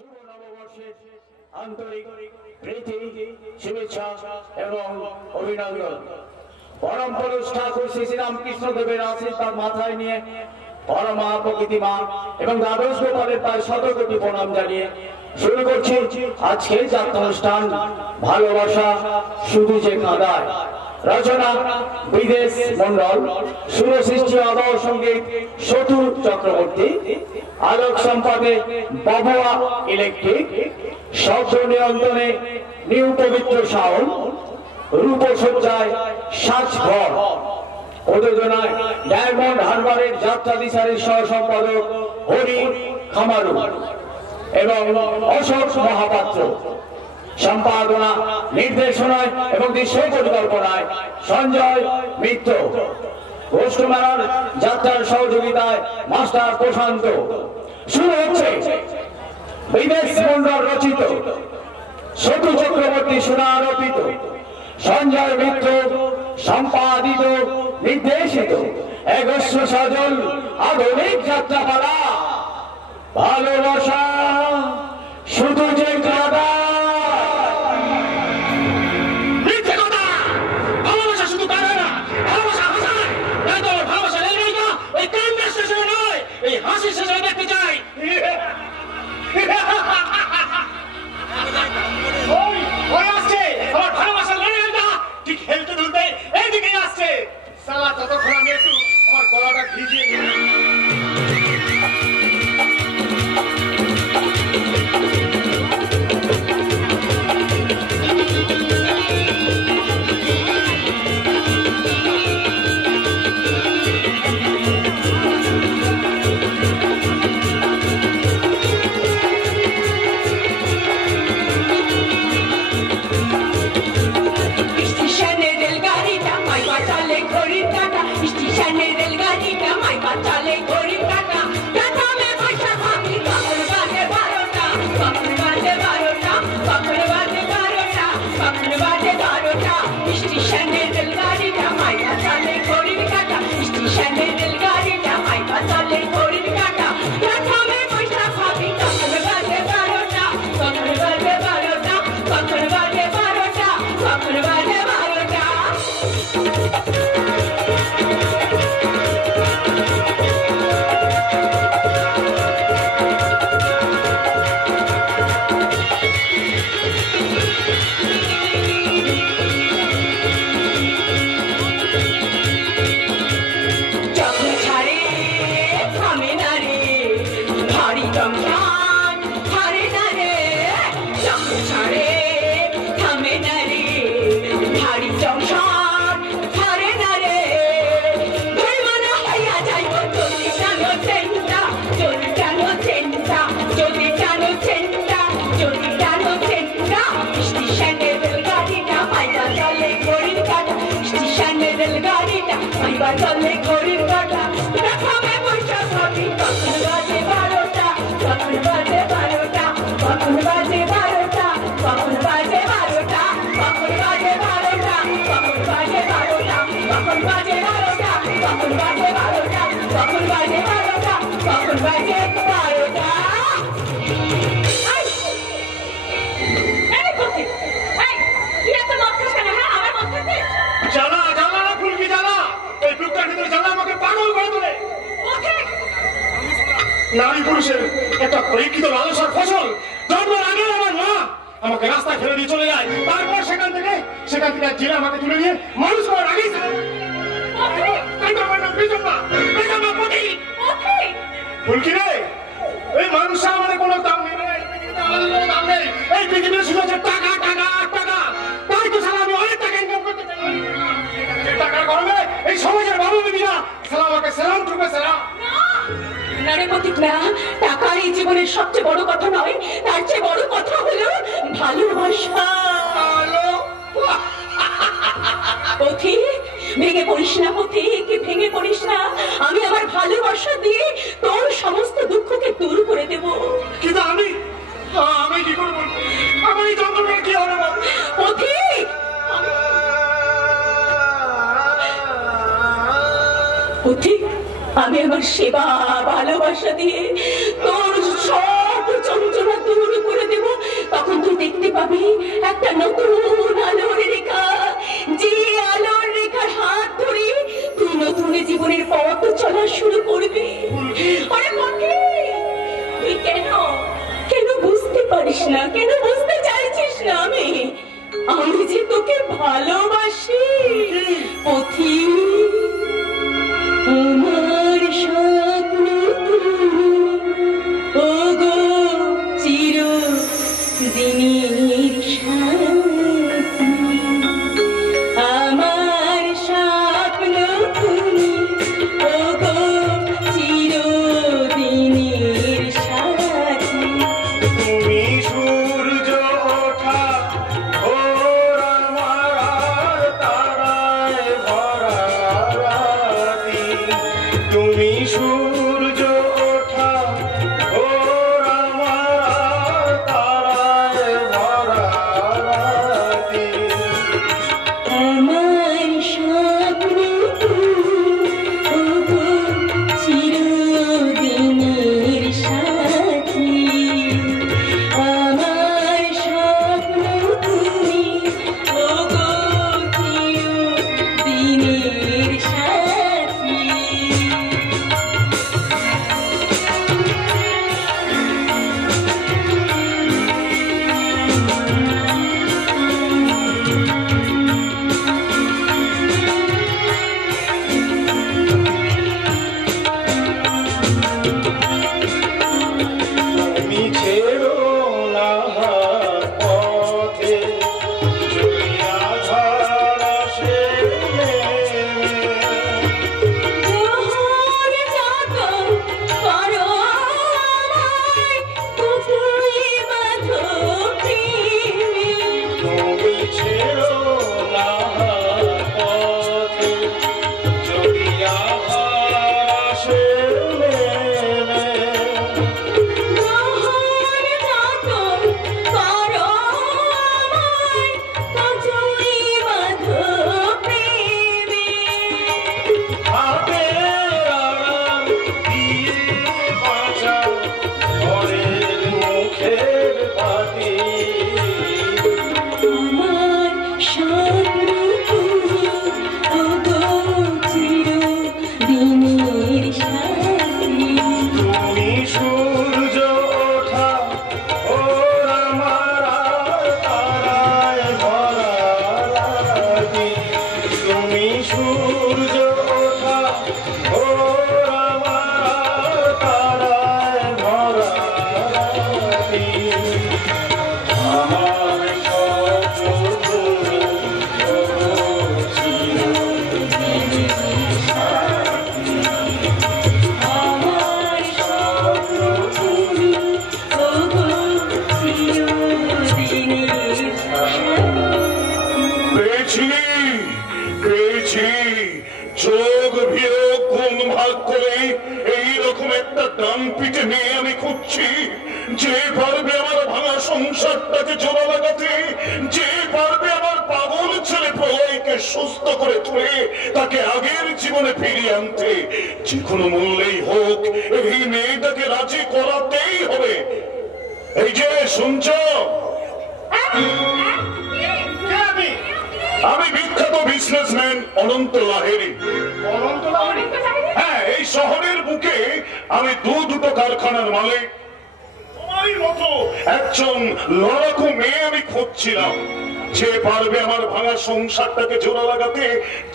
শুভ নববর্ষের আন্তরিক প্রীতি শুভেচ্ছা এবং অভিনন্দন। পরম পুরুষ ঠাকুর শ্রী শ্রীরামকৃষ্ণ দেবের আশীর্বাদ মাথায় নিয়ে পরমা প্রকৃতিমা এবং দ্বাদশ গোপালের তার শতকোটি প্রণাম জানিয়ে শুরু করছি আজকের যাত্রানুষ্ঠান ভালোবাসা শুধু যে কাঁদায়। রচনা বিদেশ মন্ডল, সুর সৃষ্টি আবহ সঙ্গীত সতু চক্রবর্তী, আলোক সম্পাদে বাবুয়া ইলেকট্রিক, শব্দ নিয়ন্ত্রণে নিউ পবিত্র সাউন্ড, রূপসজ্জায় সাজঘর, প্রযোজনায় ডায়মন্ড হারবারের যাত্রা দিশারের সহ সম্পাদক হরি খামারু এবং অশোক মহাপাত্র, সম্পাদনা নির্দেশনায় এবং দৃশ্য পরিকল্পনায় সঞ্জয় মিত্র, গোষ্ঠ মেলার যাত্রার সহযোগিতায় মাস্টার প্রশান্ত। শুরু হচ্ছে বিদেশ মন্ডল রচিত, সতু চক্রবর্তী সুরারোপিত, সঞ্জয় মিত্র সম্পাদিত, নির্দেশিত এক অশ্ব সজল আধুনিক যাত্রাপালা ভালোবাসা শুধু যে কাঁদা। ততক্ষণ আমি একটু আমার গলাটা ভিজিয়ে চলে ঘড়ির কাটা দেখাবে বৈশাখ ছবি। কখন বাজে 12টা, কখন বাজে 12টা, কখন বাজে 12টা, কখন বাজে 12টা, কখন বাজে 12টা, কখন বাজে 12টা, কখন বাজে 12টা, কখন বাজে 12টা, কখন বাজে 12টা, কখন বাজে 12টা। এই কোথায়? এই তুই এত মদ খাস কেন? হ্যাঁ আমার মদ খাচ্ছে। জ্বালা জ্বালা ফুলকি জ্বালা, এই বুকটার ভিতরে জ্বালা আমাকে পাগল করে তোলে। নারী পুরুষের একটা পরীক্ষিত লালসার ফসল জন্মের আগে আমার মা আমাকে রাস্তা ফেলে দিয়ে চলে যায়, তারপর সেখান থেকে জেলে আমাকে তুলে নিয়ে মানুষ করার আগেই ফুলকি রে, এই মানুষ আমাদের কোনো দাম নেই, দাম নেই। এই পৃথিবীর শুধু আছে টাকা টাকা টাকা, তাই তো সারা আমি অনেক টাকা ইনকাম করতে চাই। টাকার গরমে এই সমাজের বাবু বিবিরা সালা আমাকে সালাম ঠুকে সালাম। না রে পথিক না, টাকার এই জীবনের সবচেয়ে বড় কথা নয়, তার চেয়ে বড় কথা হলো ভালোবাসা। পথিক ভেঙে পড়িস না, পথিক ভেঙে পড়িস না, আমি আমার ভালোবাসা দিয়ে তোর সমস্ত দুঃখকে দূর করে দেব। কিন্তু আমি কি করব? আমার এই যন্ত্রণা কি হবে পথিক? পথিক আমি আমার সেবা ভালোবাসা দিয়ে তোর সব যন্ত্রণা দূর পাবি একটা নতুন আলোর রেখা, যে আলোর রেখার হাত ধরে তুই নতুন জীবনের পথ চলা শুরু করবি। আরে মাকে, তুই কেন কেন বুঝতে পারিস না, কেন বুঝতে চাইছিস না? আমি যে তোকে ভালোবাসি পথি, আমার স্বপ্ন ওগো চিরদিনের সাথী, আমার স্বপ্ন তুমি ওগো চিরদিনের সাথী। তুমি সূর্য ওঠা ওর আমার তারায় ভরা রাতি, তুমি সূর্য ওঠা ওর আমার তারায় ভরা রাতি। আমার স্বপ্ন ওগো চিরদিনের সাথী, আমার স্বপ্ন তুমি ওগো চিরদিনের সাথী। তুমি ছেড়ো না পথে যদি আধার আসে নেমে। যখন যাতো করো আমায়, কতই বাঁধো প্রেমে। তুমি ছেড়ো না পথে যদি আধার আসে নেমে। যখন যাতো করো আমায়, কতই বাঁধো প্রেমে। হাতের আড়াল দিয়ে বাঁচাও ঘরের মুখের বাতি। আমার স্বপ্ন তুমি ওগো চিরদিনের সাথী, তুমি সূর্য ওঠা ওর আমার তারায় ভরা রাতি। তুমি সূর্য ওঠা ওর আমার তারায় ভরা রাতি। আমার স্বপ্ন তুমি ওগো চিরদিনের সাথী। আমার স্বপ্ন তুমি ওগো চিরদিনের সাথী। পেয়েছি পেয়েছি, যোগ বিয়োগ গুণ ভাগ করে এইরকম একটা ডান পিঠে মেয়ে আমি খুঁজছি, যে পারবে আমার ভাঙা সংসারটাকে জোড়া লাগাতে, যে পারবে আমার পাগল ছেলে প্রলয়কে সুস্থ করে তুলে তাকে আগের জীবনে ফিরিয়ে আনতে। যে কোনো মূল্যেই হোক এই মেয়েটাকে রাজি করাতেই হবে। এই যে শুনছ, আমি বিখ্যাত বিজনেসম্যান অনন্ত লাহেরি। হ্যাঁ, এই শহরের বুকে আমি দুটো কারখানার মালিক। তোমারই মতো একজন লড়াকু মেয়ে আমি খুঁজছিলাম, যে পারবে আমার ভাঙা সংসারটাকে জোড়া লাগাতে,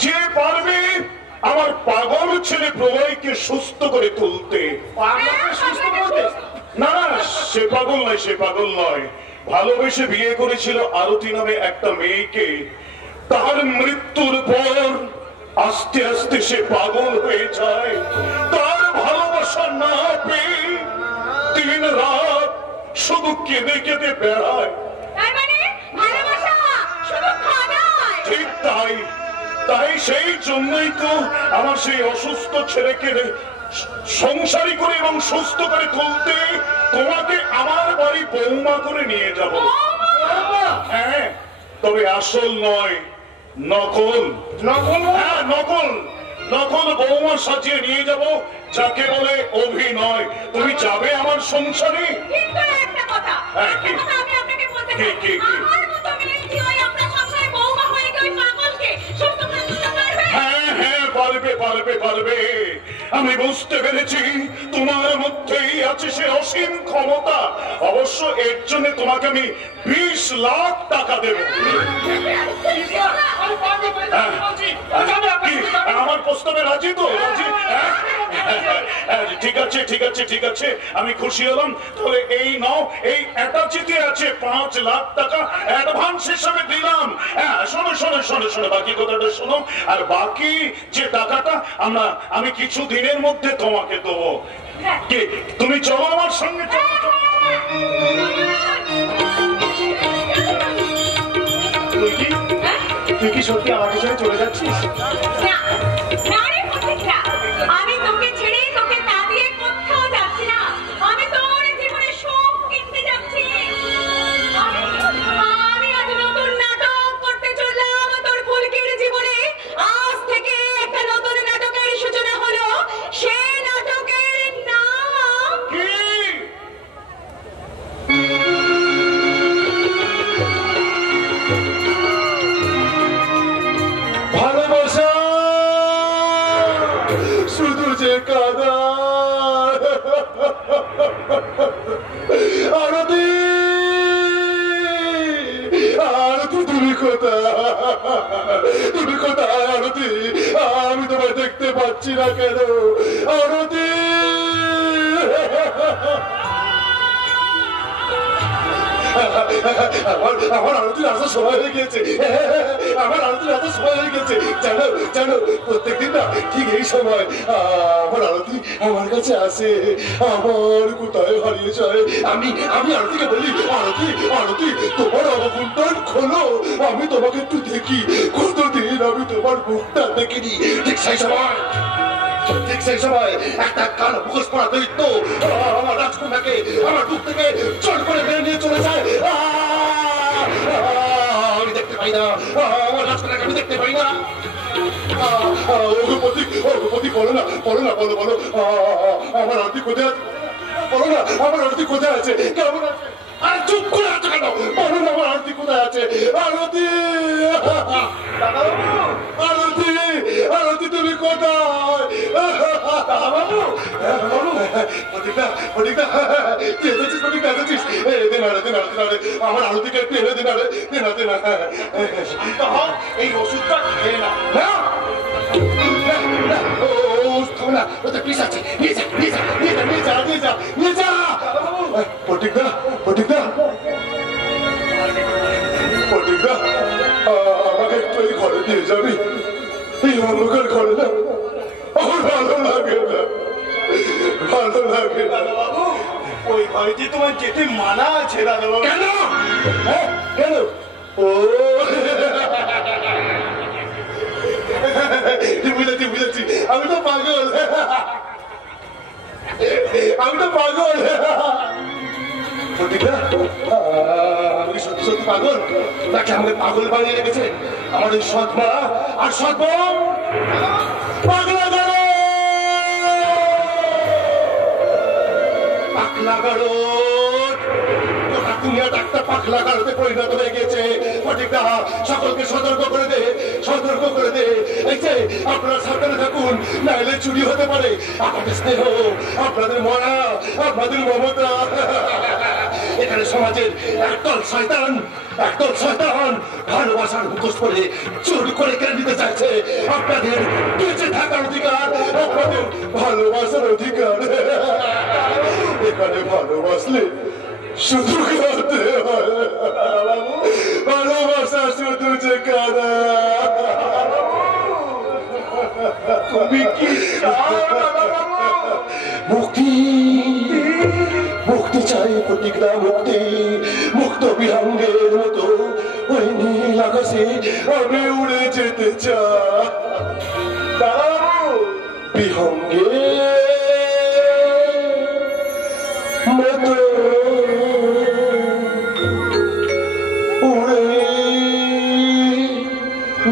যে পারবে আমার পাগল ছেলে প্রলয়কে সুস্থ করে তুলতে। না না, সে পাগল নয়, সে পাগল নয়। ভালোবেসে বিয়ে করেছিল আরতি নামে একটা মেয়েকে। তার মৃত্যুর পর আস্তে আস্তে সে পাগল হয়ে যায়। তার ভালোবাসা না পেয়ে দিন রাত শুধু কেঁদে কেঁদে বেড়ায়। তার মানে ভালোবাসা শুধু খানায়। ঠিক তাই, তাই সেই জন্যই তো আমার সেই অসুস্থ ছেলেকে সংসারী করে এবং সুস্থ করে তুলতে তোমাকে আমার বাড়ি বৌমা করে নিয়ে যাব। হ্যাঁ, তবে আসল নয়, নকল। নকল? হ্যাঁ, নকল। নকল বৌমা সাজিয়ে নিয়ে যাব, যাকে বলে অভিনয়। তুমি যাবে আমার সংসারে? কিন্তু একটা কথা, হ্যাঁ, কি? একটা কথা আমি আপনাকে বলতে কে কে কে আমার মতো মেয়ে কি ওই আমরা সংসারে বউমা হয়ে গিয়ে ওই পাগলকে সুস্থ করে তুলতে পারবে? হ্যাঁ হ্যাঁ পারবে পারবে পারবে। আমি বুঝতে পেরেছি তোমার মধ্যেই আছে সে অসীম ক্ষমতা। অবশ্য এর জন্য তোমাকে আমি 20 লাখ টাকা দেব। আমার প্রস্তাবে রাজি তো? রাজি? ঠিক আছে ঠিক আছে ঠিক আছে, আমি খুশি হলাম। তাহলে এই নাও, এই অ্যাটাচিতে আছে 5 লাখ টাকা অ্যাডভান্স হিসাবে দিলাম। হ্যাঁ শোনো শোনো শোনো শোনো, বাকি কথাটা শোনো। আর বাকি যে টাকাটা আমি কিছু দিনের মধ্যে তোমাকে দেবো। কি তুমি চলো আমার সঙ্গে? চলো চলো। তুই কি সত্যি আমাকে ছেড়ে চলে যাচ্ছিস? না না রে প্রতীক্ষা, আমি তোকে ছেড়ে তোকে তা দিয়ে কোথাও যাচ্ছি না। আমি তোর জীবনে সুখ কিনতে যাচ্ছি। আমি আজ নতুন নাটক করতে চললাম তোর ফুলকির জীবনে। আজ থেকে একটা নতুন নাটকের সূচনা হলো। সেই নাটকের নাম কি? ভালোবাসা শুধু যে কাদা। আরতি আরতি তুমি কোথায়? তুমি কোথায় আরতি? আমি তোমায় দেখতে পাচ্ছি না কেন আরতি? আমার আরতির আসার সময় হয়ে গেছে। আমার আরতির আসার সময় হয়ে গেছে। জানো জানো, প্রত্যেকদিন না ঠিক এই সময় আমার আরতি আমার কাছে আসে। আমার কোথায় হারিয়ে যায়। আমি আরতিকে বলি, আরতি আরতি তোমার অবগুণটান খোলো, আমি তোমাকে একটু দেখি। কতদিন আমি তোমার মুখটা দেখিনি। ঠিক সেই সময় একটা কালো মুখোশ পরা দৈত্য আমার রাজকন্যাকে আমার বুক থেকে চট করে বের নিয়ে চলে যায়। আমি দেখতে পাই না আমার রাজকন্যাকে, আমি দেখতে পাই না। রঘুপতি বলো না বলো না, বলো বলো আমার আরতি কোথায় আছে? বলো না আমার আরতি কোথায় আছে? কেমন আছে? আরে চুপ করে আছো কেন? বলো না আমার আরতি কোথায় আছে? আরতি আরতি আরতি তুমি কোথায়? বাবু আমার আরতিকে একটু এনে দিন। এই ওষুধটা খেয়ে না। আমাকে একটু এই ঘরে দিয়ে যাবি? এই অন্ধকার ঘরে না আমার ভালো লাগে না, ভালো লাগে না। বাবু ওই বাড়িতে তোমার যেতে মানা আছে দাদা বাবু। কেন? কেন? ও বুঝেছি আমি তো পাগল। আমি সত্যি সত্যি পাগল নাকি আমাকে পাগল বানিয়ে রেখেছে আমার ওই সৎ মা আর সৎ বোন? পাগলা গাড়ো দুনিয়াটা একটা পাগলা গাড়োতে পরিণত হয়ে গেছে। ফটিকদা সকলকে সতর্ক করে দে, সতর্ক করে দে। এই যে আপনারা সাবধানে থাকুন, নাইলে চুরি হতে পারে আপনাদের স্নেহ, আপনাদের মায়া, আপনাদের মমতা। এখানে সমাজের একদল শয়তান ভালোবাসার মুখোশ পরে চুরি করে কেড়ে নিতে চাইছে আপনাদের বেঁচে থাকার অধিকার, আপনাদের ভালোবাসার অধিকার। এখানে ভালোবাসলে শুধু কাঁদতে হয়, ভালোবাসা শুধু যে কাঁদা। তুমি কি মুক্তি মুক্তি চাই প্রতিজ্ঞা, মুক্তি মুক্ত বিহঙ্গের মতো ওই নীল আকাশে আমি উড়ে যেতে চাই। বিহঙ্গে মতো উড়ে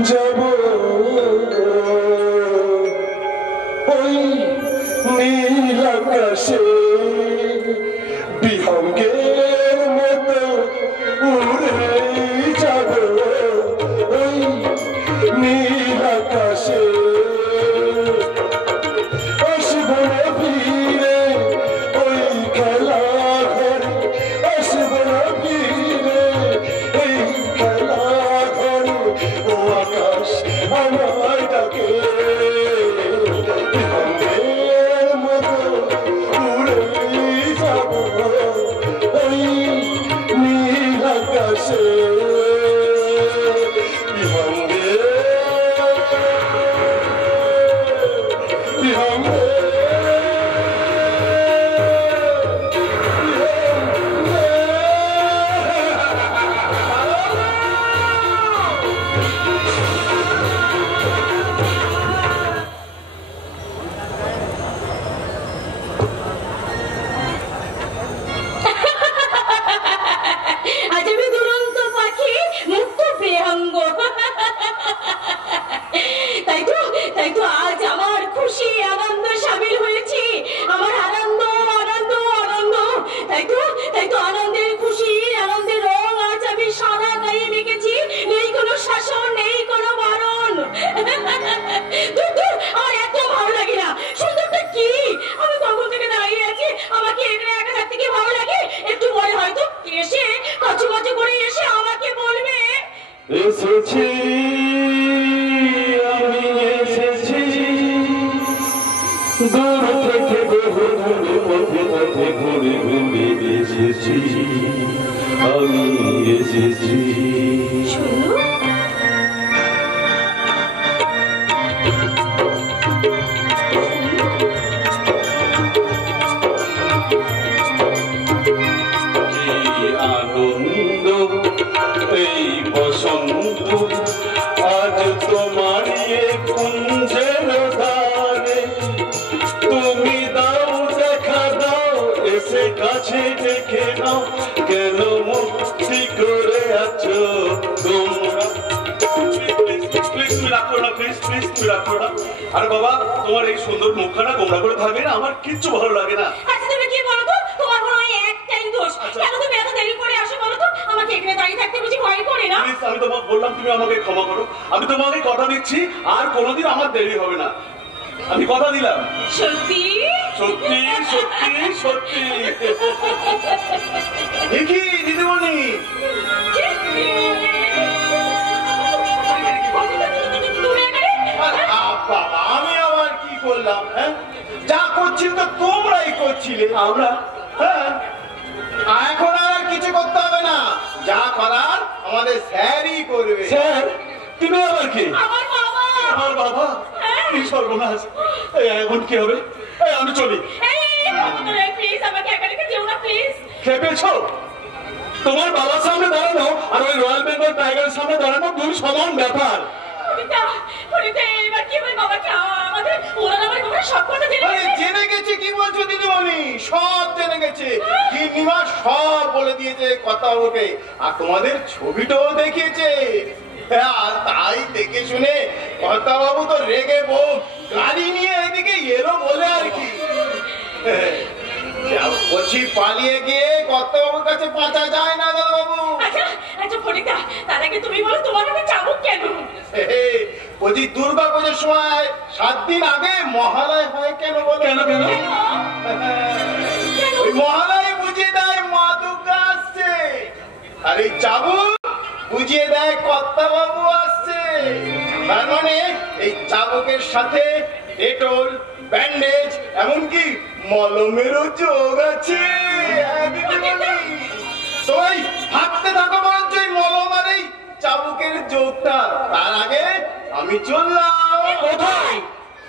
যাব ওই নীল আকাশে, বিহঙ্গের মতো উড়ে এসেছি, আমি এসেছি, দূর থেকে বহু দূরে পথে পথে ঘুরে ঘুরে এসেছি, আমি এসেছি। শোনো, কি আনন্দ এই বসন্ত, আজ তোমার এ কুঞ্জের ধারে, তুমি দাও দেখা দাও, এসে কাছে দেখে নাও, কেন মুক্তি করে আছো তোমরা। আরে বাবা, তোমার এই সুন্দর মুখখানা গোমড়া করে থাকবে না, আমার কিচ্ছু ভালো লাগে না। আচ্ছা তুমি কি বলো তো, তোমার মনে হয় একটাই দোষ। কেন তুমি এত দেরি করে আসো বলো তো? আমাকে এখানে দাঁড়িয়ে থাকতে বুঝি ভয় করে না? প্লিজ, আমি তোমাকে বললাম, তুমি আমাকে ক্ষমা করো। আমি তোমাকে কথা দিচ্ছি, আর কোনোদিন আমার দেরি হবে না, আমি কথা দিলাম। সত্যি সত্যি সত্যি সত্যি। দেখি দিদিমণি, তুমি এখানে? বাবা আমি আবার কি করলাম? হ্যাঁ, যা করছিল তো তোমরাই করছিলে। আমরা হ্যাঁ, এখন আর কিছু করতে হবে না, যা করার আমাদের স্যারই করবে। স্যার, তুমি আবার কি? আমার বাবা। আমার বাবা? কি সর্বনাশ! এই এখন কি হবে? এই আমি চলি। প্লিজ আমাকে একা রেখে যেও না প্লিজ। খেপেছো? তোমার বাবার সামনে দাঁড়ানো আর ওই রয়্যাল বেঙ্গল টাইগারের সামনে দাঁড়ানো দুই সমান ব্যাপার। এবার কি হবে বাবাকে? আমাদের ওরা আমার বাবার সব কথা জেনে আরে গেছে। জেনে গেছে কি বলছো দিদিমণি? সব জেনে গেছে, গিন্নিমা সব বলে দিয়েছে কথা ওকে, আর তোমাদের ছবিটাও দেখিয়েছে। হ্যাঁ, আর তাই দেখে শুনে কথা বাবু তো রেগে বউ গাড়ি নিয়ে এদিকে এলো বলে আর কি। বলছি পালিয়ে গিয়ে কর্তাবাবুর কাছে বাঁচা যায় না দাদা বাবু। আচ্ছা আচ্ছা ফরিদা, তার আগে তুমি বলো তোমার আমি চাবুক কেন? বলছি দুর্গা পুজোর সময় 7 দিন আগে মহালয় হয় কেন বলো? কেন কেন? ওই মহালয় বুঝিয়ে দেয় মা দুর্গা আসছে, আর এই চাবুক বুঝিয়ে দেয় কর্তাবাবু আসছে। তার মানে এই চাবুকের সাথে ডেটল, ব্যান্ডেজ, এমনকি মলমেরও যোগ আছে। সবাই ভাবতে থাকো বরঞ্চ এই মলম আর এই চাবুকের যোগটা। তার আগে আমি চললাম। কোথায়?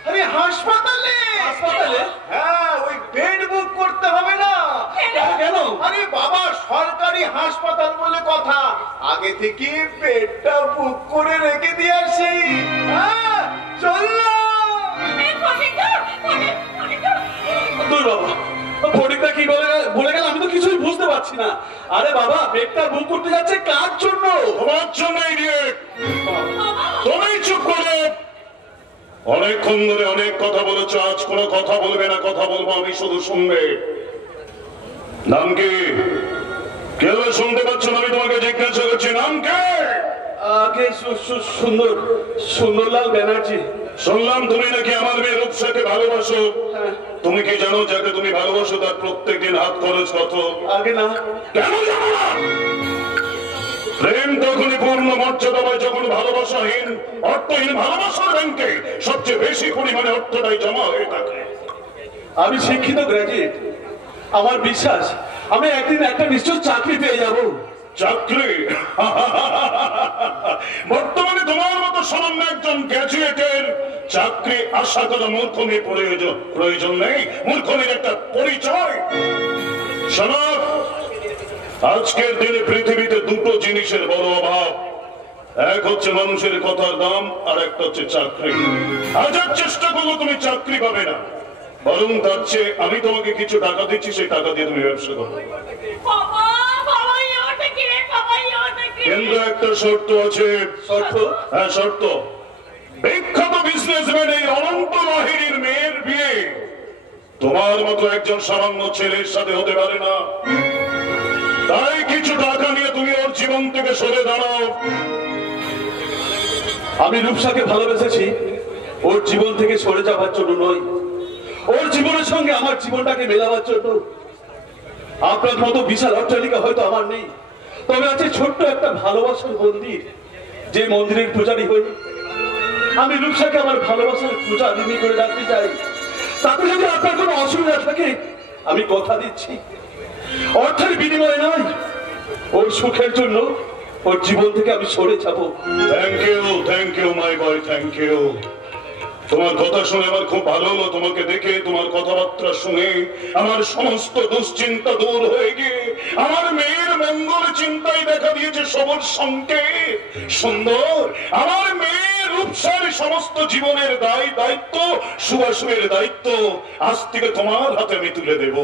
আরে হাসপাতালে। হাসপাতালে? হ্যাঁ, ওই বেড বুক করতে হবে না। কেন? আরে বাবা, সরকারি হাসপাতাল বলে কথা, আগে থেকে বেডটা বুক করে রেখে দিয়ে আসি। হ্যাঁ, চললাম। দুই বাবা, ফরিদা কি বলে গেল আমি তো কিছুই বুঝতে পারছি না। আরে বাবা, বেডটা বুক করতে যাচ্ছে কার জন্য? তোমার জন্যই রে। তুমি চুপ করো। অনেকক্ষণ ধরে অনেক কথা বলেছো, আজ কোনো কথা বলবে না। কথা বলবো আমি, শুধু শুনবে। নাম কি? কেউ শুনতে পাচ্ছ না? আমি তোমাকে জিজ্ঞাসা করছি, নাম কে? আগে সুন্দরলাল ব্যানার্জি। শুনলাম তুমি নাকি আমার মেয়ে রূপসাকে ভালোবাসো। তুমি কি জানো যাকে তুমি ভালোবাসো তার প্রত্যেকদিন হাত খরচ কত? আগে না। কেন জানো না? প্রেম তখনই পূর্ণ মর্যাদা পায় যখন ভালোবাসাহীন, অর্থহীন ভালোবাসার ব্যাংকে সবচেয়ে বেশি পরিমাণে অর্থটাই জমা হয়ে থাকে। আমি শিক্ষিত গ্র্যাজুয়েট, আমার বিশ্বাস আমি একদিন একটা নিশ্চয় চাকরি পেয়ে যাব। চাকরি? বর্তমানে তোমার মতো সামান্য একজন গ্র্যাজুয়েটের চাকরি আশা করা মূর্খমের প্রয়োজন নেই। মূর্খমের একটা পরিচয়। শোনো, আজকের দিনে পৃথিবীতে দুটো জিনিসের বড় অভাব। এক হচ্ছে মানুষের কথার দাম, আর একটা হচ্ছে চাকরি। হাজার চেষ্টা করলো তুমি চাকরি পাবে না, বরং তার চেয়ে আমি তোমাকে কিছু টাকা দিচ্ছি, সেই টাকা দিয়ে তুমি ব্যবসা করো। কিন্তু একটা শর্ত আছে। শর্ত? হ্যাঁ, শর্ত। বিখ্যাত বিজনেসম্যান এই অনন্ত লাহিড়ীর মেয়ের বিয়ে তোমার মতো একজন সামান্য ছেলের সাথে হতে পারে না। তাই কিছু টাকা নিয়ে তুমি ওর জীবন থেকে সরে দাঁড়াও। আমি রূপসাকে ভালোবেসেছি ওর জীবন থেকে সরে যাওয়ার জন্য নয়, ওর জীবনের সঙ্গে আমার জীবনটাকে মেলাবার জন্য। আপনার মতো বিশাল অট্টালিকা হয়তো আমার নেই, তবে আছে ছোট্ট একটা ভালোবাসার মন্দির, যে মন্দিরের পূজারী হই আমি রূপসাকে আমার ভালোবাসার পূজারিনী করে রাখতে চাই, তাতে যদি আপনার কোনো অসুবিধা থাকে আমি কথা দিচ্ছি অর্থের বিনিময়ে নয়, ওর সুখের জন্য ওর জীবন থেকে আমি সরে যাব। Thank you my boy, thank you. তোমার কথা শুনে আমার খুব ভালো হলো, তোমাকে দেখে তোমার কথাবার্তা শুনে আমার সমস্ত দুশ্চিন্তা দূর হয়ে গিয়ে আমার মেয়ের মঙ্গল চিন্তাই দেখা দিয়েছে সবুজ সংকেত। সুন্দর, আমার মেয়ের রূপসার সমস্ত জীবনের দায়িত্ব, সুবাসুরের দায়িত্ব আজ থেকে তোমার হাতে আমি তুলে দেব।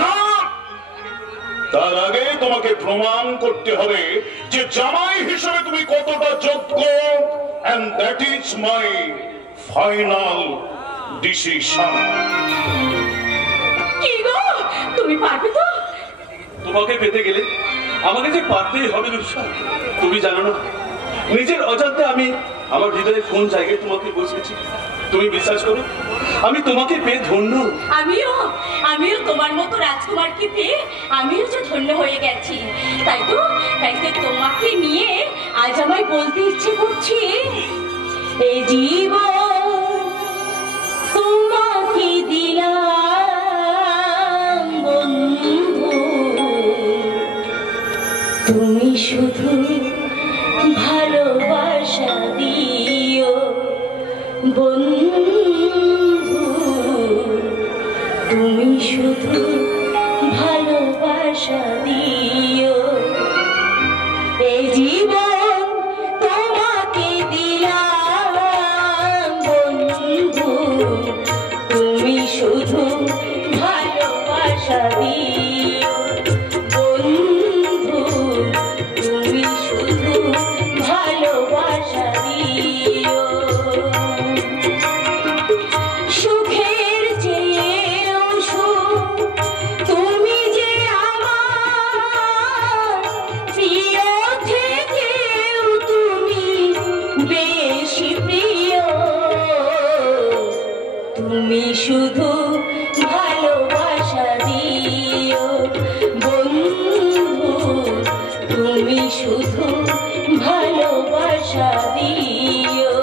না, তার আগে তোমাকে প্রমাণ করতে হবে যে জামাই হিসেবে তুমি কতটা যোগ্য, and that is my final decision. কি গো, তুমি পারবে তো? তোমাকে পেতে গেলে আমাকে যে পারতেই হবে রূপসা। তুমি জানো না নিজের অজান্তে আমি আমার হৃদয়ের কোন জায়গায় তোমাকে বসেছি। তুমি বিশ্বাস করো আমি তোমাকে পেয়ে ধন্য। আমিও তোমার মতো রাজকুমারকে পেয়ে আমিও যে ধন্য হয়ে গেছি। তাই তো তোমাকে নিয়ে আজ আমায় বলতে ইচ্ছে করছে, এই জীবন তোমাকে দিলাম বন্ধু, তুমি শুধু ভালোবাসা দিও বন্ধু, তুমি শুধু ভালোবাসা দিও। এই জীবন তোমাকে দিলাম বন্ধু, তুমি শুধু ভালোবাসা দিও বন্ধু, তুমি শুধু ভালোবাসা দিও। সুখের চেয়েও সুখ তুমি যে আমার প্রিয়, থেকেও তুমি বেশি প্রিয়, তুমি শুধু ভালোবাসা দিও বন্ধু, তুমি শুধু ভালোবাসা দিও।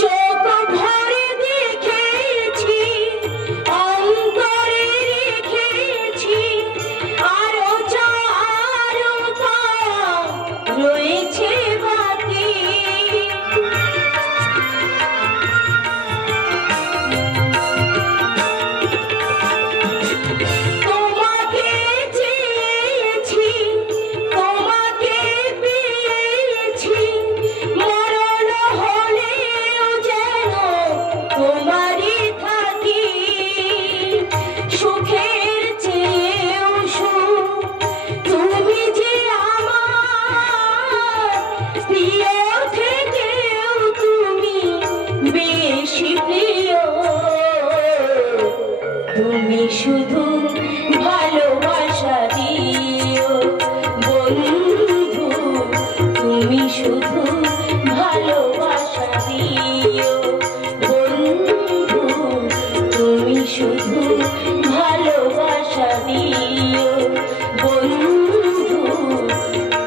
চোখ ভরে দেখেছি, অন্তরে রেখেছি, আরো রয়েছে বাকি। তোমাকে চেয়েছি, তোমাকে পেয়েছি, মরণ হলেও যেন তোমারই থাকি। সুখের চেয়েও সুখ তুমি যে আমার প্রিয়, থেকেও তুমি বেশি প্রিয়, তুমি শুধু ভালোবাসা দিও বন্ধু, তুমি শুধু ভালোবাসা দিও বন্ধু, তুমি শুধু ভালোবাসা দিও বন্ধু,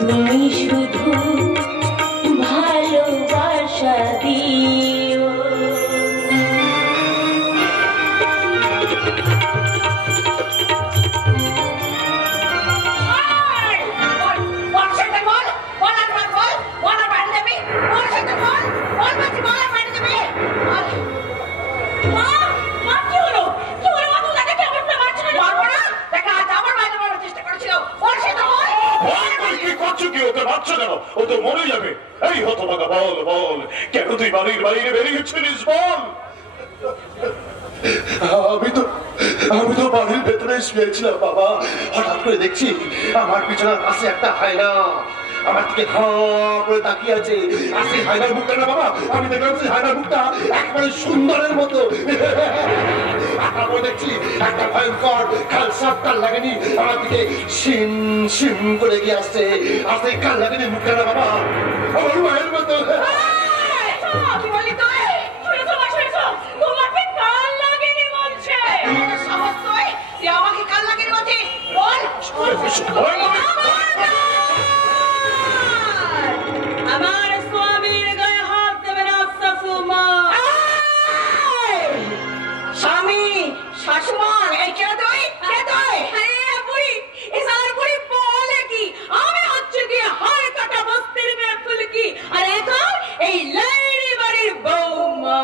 তুমি শুধু ভালোবাসা দিও। ও তো মরে যাবে। এই হতভাগা, বল বল কেন তুই বাড়ির বাইরে বেরিয়েছিলিস বল। আমি তো বাড়ির ভেতরে শুয়েছিলাম বাবা, হঠাৎ করে দেখছি আমার পিছনের পাশে একটা হায়না আমার দিকে করে তাকিয়ে আছে। আর সেই হায়নার মুখটা না বাবা, আমি দেখলাম সেই হায়নার মুখটা একেবারে সুন্দরের মতো। তারপর দেখছি একটা ভয়ঙ্কর কাল সাপ কাল লাগেনি আমার দিকে শিম শিম করে গিয়ে আসছে আসতে কাল লাগেনি মুখটা না বাবা আমার মায়ের মতো কি বলি তুই? শুনেছো মা, শুনেছো? তোমাকে কাল লাগেনি বলছে। সাহস তুই? তুই আমাকে কাল লাগেনি বলছিস? বল। আমার স্বামীর গায়ে হাত দেবে না শাশুমা। স্বামী শাশুমা এই কে তুই? কে তুই? আরে বুড়ি, এই সালার বুড়ি বলে কি? আমি হচ্ছে কি হাড় কাটা বস্তির মেয়ে ফুলকি, আর এখন এই লাইরি বাড়ির বৌমা।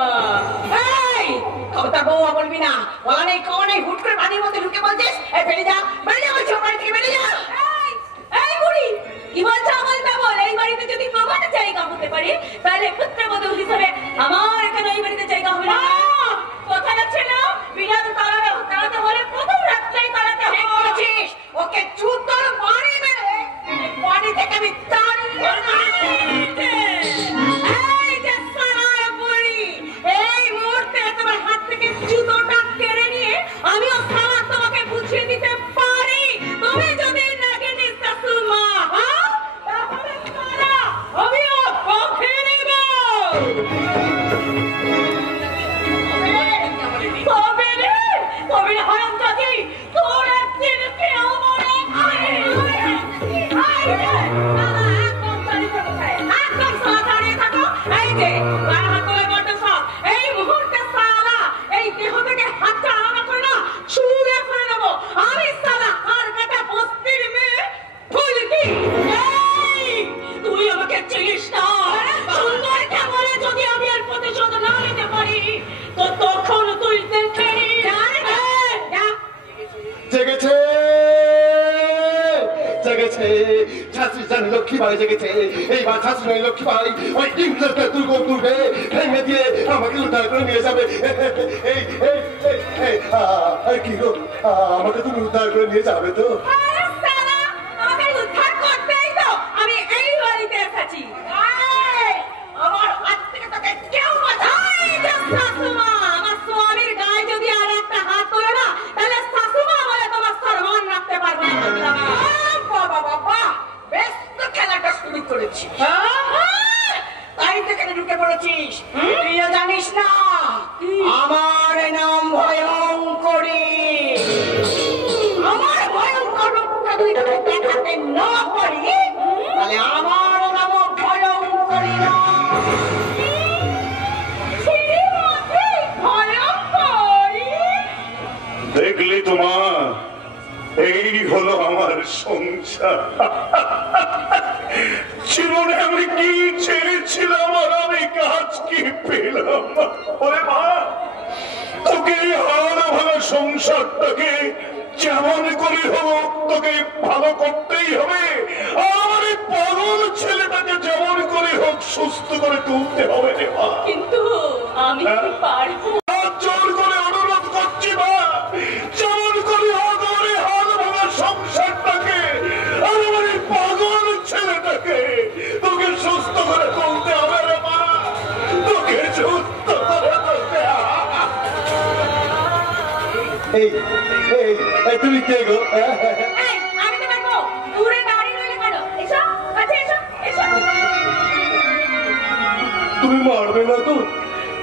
এই কবতা বৌমা বলবি না, বলা নেই কও নেই, হুট করে বাড়ির মধ্যে ঢুকে বলছিস এই বেরিয়ে যা বলছি, বাড়ি থেকে বেরিয়ে যা। এই বুড়ি কি বলছো? বলতে বল। এই বাড়িতে যদি প্রমাণ জায়গা হতে পারে তাহলে পুত্রবধূ হিসেবে আমার এখানে এই বাড়িতে জায়গা হবে না। কোথায় ছিল বিরাট তাড়াতে হলে প্রথম রাত্রেই তাড়াতে হচ্ছিস। ওকে চুতর বাড়ি মেরে বাড়ি থেকে আমি এই যে সারা বুড়ি, এই মুহূর্তে তোমার হাত থেকে জুতোটা কেড়ে নিয়ে আমিও সারা তোমাকে বুঝিয়ে দিতে পারি। তুমি যদি নাগিনী শাশুমা হও তাহলে সারা আমিও পথে নেব। তবে রে হারামজাদি, তোর একদিন কেউ মনে একদম সালা দাঁড়িয়ে থাকো। এই যে গায়ে হাত তোলে বড্ড সব, এই মুহূর্তে সালা এই দেহ থেকে হাতটা আলাদা করে না ছুঁড়ে ফেলে দেবো। আমি সালা আর কাটা বস্তির মেয়ে ফুলকি। এই তুই আমাকে চিনিস না, সুন্দরকে বলে যদি আমি আর প্রতিশোধ না নিতে পারি তো তখন তুই দেখে নি। জেগেছে জেগেছে শাশুড়ি জানি লক্ষ্মী ভাই জেগেছে। এইবার শাশুড়ি লক্ষ্মী ভাই ওই ইংরেজদের দুর্গে ভেঙে দিয়ে আমাকে উদ্ধার করে নিয়ে যাবে। এই এই এই এই কি গো, আমাকে তুমি উদ্ধার করে নিয়ে যাবে তো? আমাকে উদ্ধার করতেই তো আমি এই বাড়িতে এসেছি। আমার হাত থেকে তোকে কেউ বাঁচায় না। শাশুমা, আমার স্বামীর গায়ে যদি আর একটা হাত তোলে না তাহলে শাশুমা বলে তোমার সম্মান রাখতে পারবে না। বাবা বাবা, বেশ তো খেলাটা শুরু করেছিস। তাই তো কেন ঢুকে পড়েছিস? তুইও জানিস না আমার নাম ভয়ঙ্করী। আমার ভয়ঙ্কর রূপটা তুই তোকে দেখাতে না পারি তাহলে আমার নাম ভয়ঙ্করী না। ভয়ঙ্করী দেখলি তোমার, এই হলো আমার সংসার। জীবনে আমি কি ছেড়েছিলাম আর আমি কাজ কি পেলাম। ওরে মা, তোকে হারানো ভালো সংসারটাকে যেমন করে হোক তোকে ভালো করতেই হবে। আমার এই পাগল ছেলেটাকে যেমন করে হোক সুস্থ করে তুলতে হবে রে মা। কিন্তু আমি কি পারবো? জোর করে অনুরোধ করছি মা, যেমন করে হোক আমার এই হাল ভাঙা সংসারটাকে আর আমার এই পাগল ছেলেটাকে তোকে সুস্থ করে তুলতে হবে রে মা। তোকে সুস্থ করে তুলতে হবে। এই এই এই তুমি কে গো? এই, আমি তো পারবো। দূরে দাঁড়িয়ে রইলে কেন? এসো, কাছে এসো, এসো। তুমি মারবে না তো?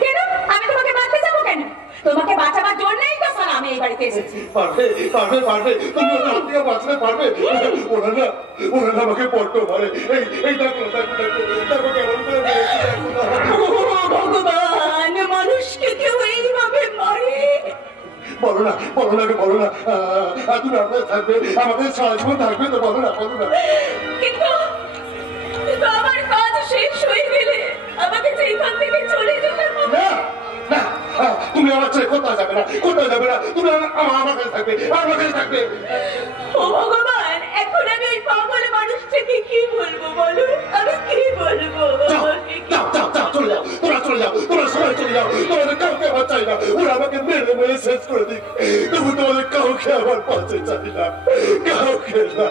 কেন? আমি তোমাকে বাঁচাতে যাবো কেন? তোমাকে বাঁচাবার জন্যই তো সালা আমি এই বাড়িতে এসেছি। পারবে পারবে পারবে, তুমি ওনার থেকে বাঁচতে পারবে? ওরা না আমাকে বড্ড মারে। এই এই দেখো দেখো দেখো দেখো কেমন করে মেরেছে, দেখো না। ও ভগবান, মানুষকে কেউ এইভাবে মারে? বলো না বলো না বলো না, তুমি আপনার থাকবে, আমাদের সারা জীবন থাকবে তো? বলো না বলো না। কিন্তু কিন্তু আমার কাজ শেষ হয়ে গেলে আমাকে যে এখান থেকে চলে যেতে হবে। না না, তুমি আমার ছেলে কোথাও যাবে না, কোথাও যাবে না। তুমি আমার কাছে থাকবে, আমার কাছে থাকবে। ও ভগবান, এখন আমি ওই পাগল মানুষটাকে কি বলবো বলো? আমি কি বলবো? যাও যাও যাও, চলে যাও, তোমরা চলে যাও, তোমরা সবাই চলে যাও। তোমাদের কাউকে আমার চাই না, ওরা আমাকে মেরে মেরে শেষ করে দিক। তবু তোমাদের কাউকে আমার পাশে চাই না, কাউকে না।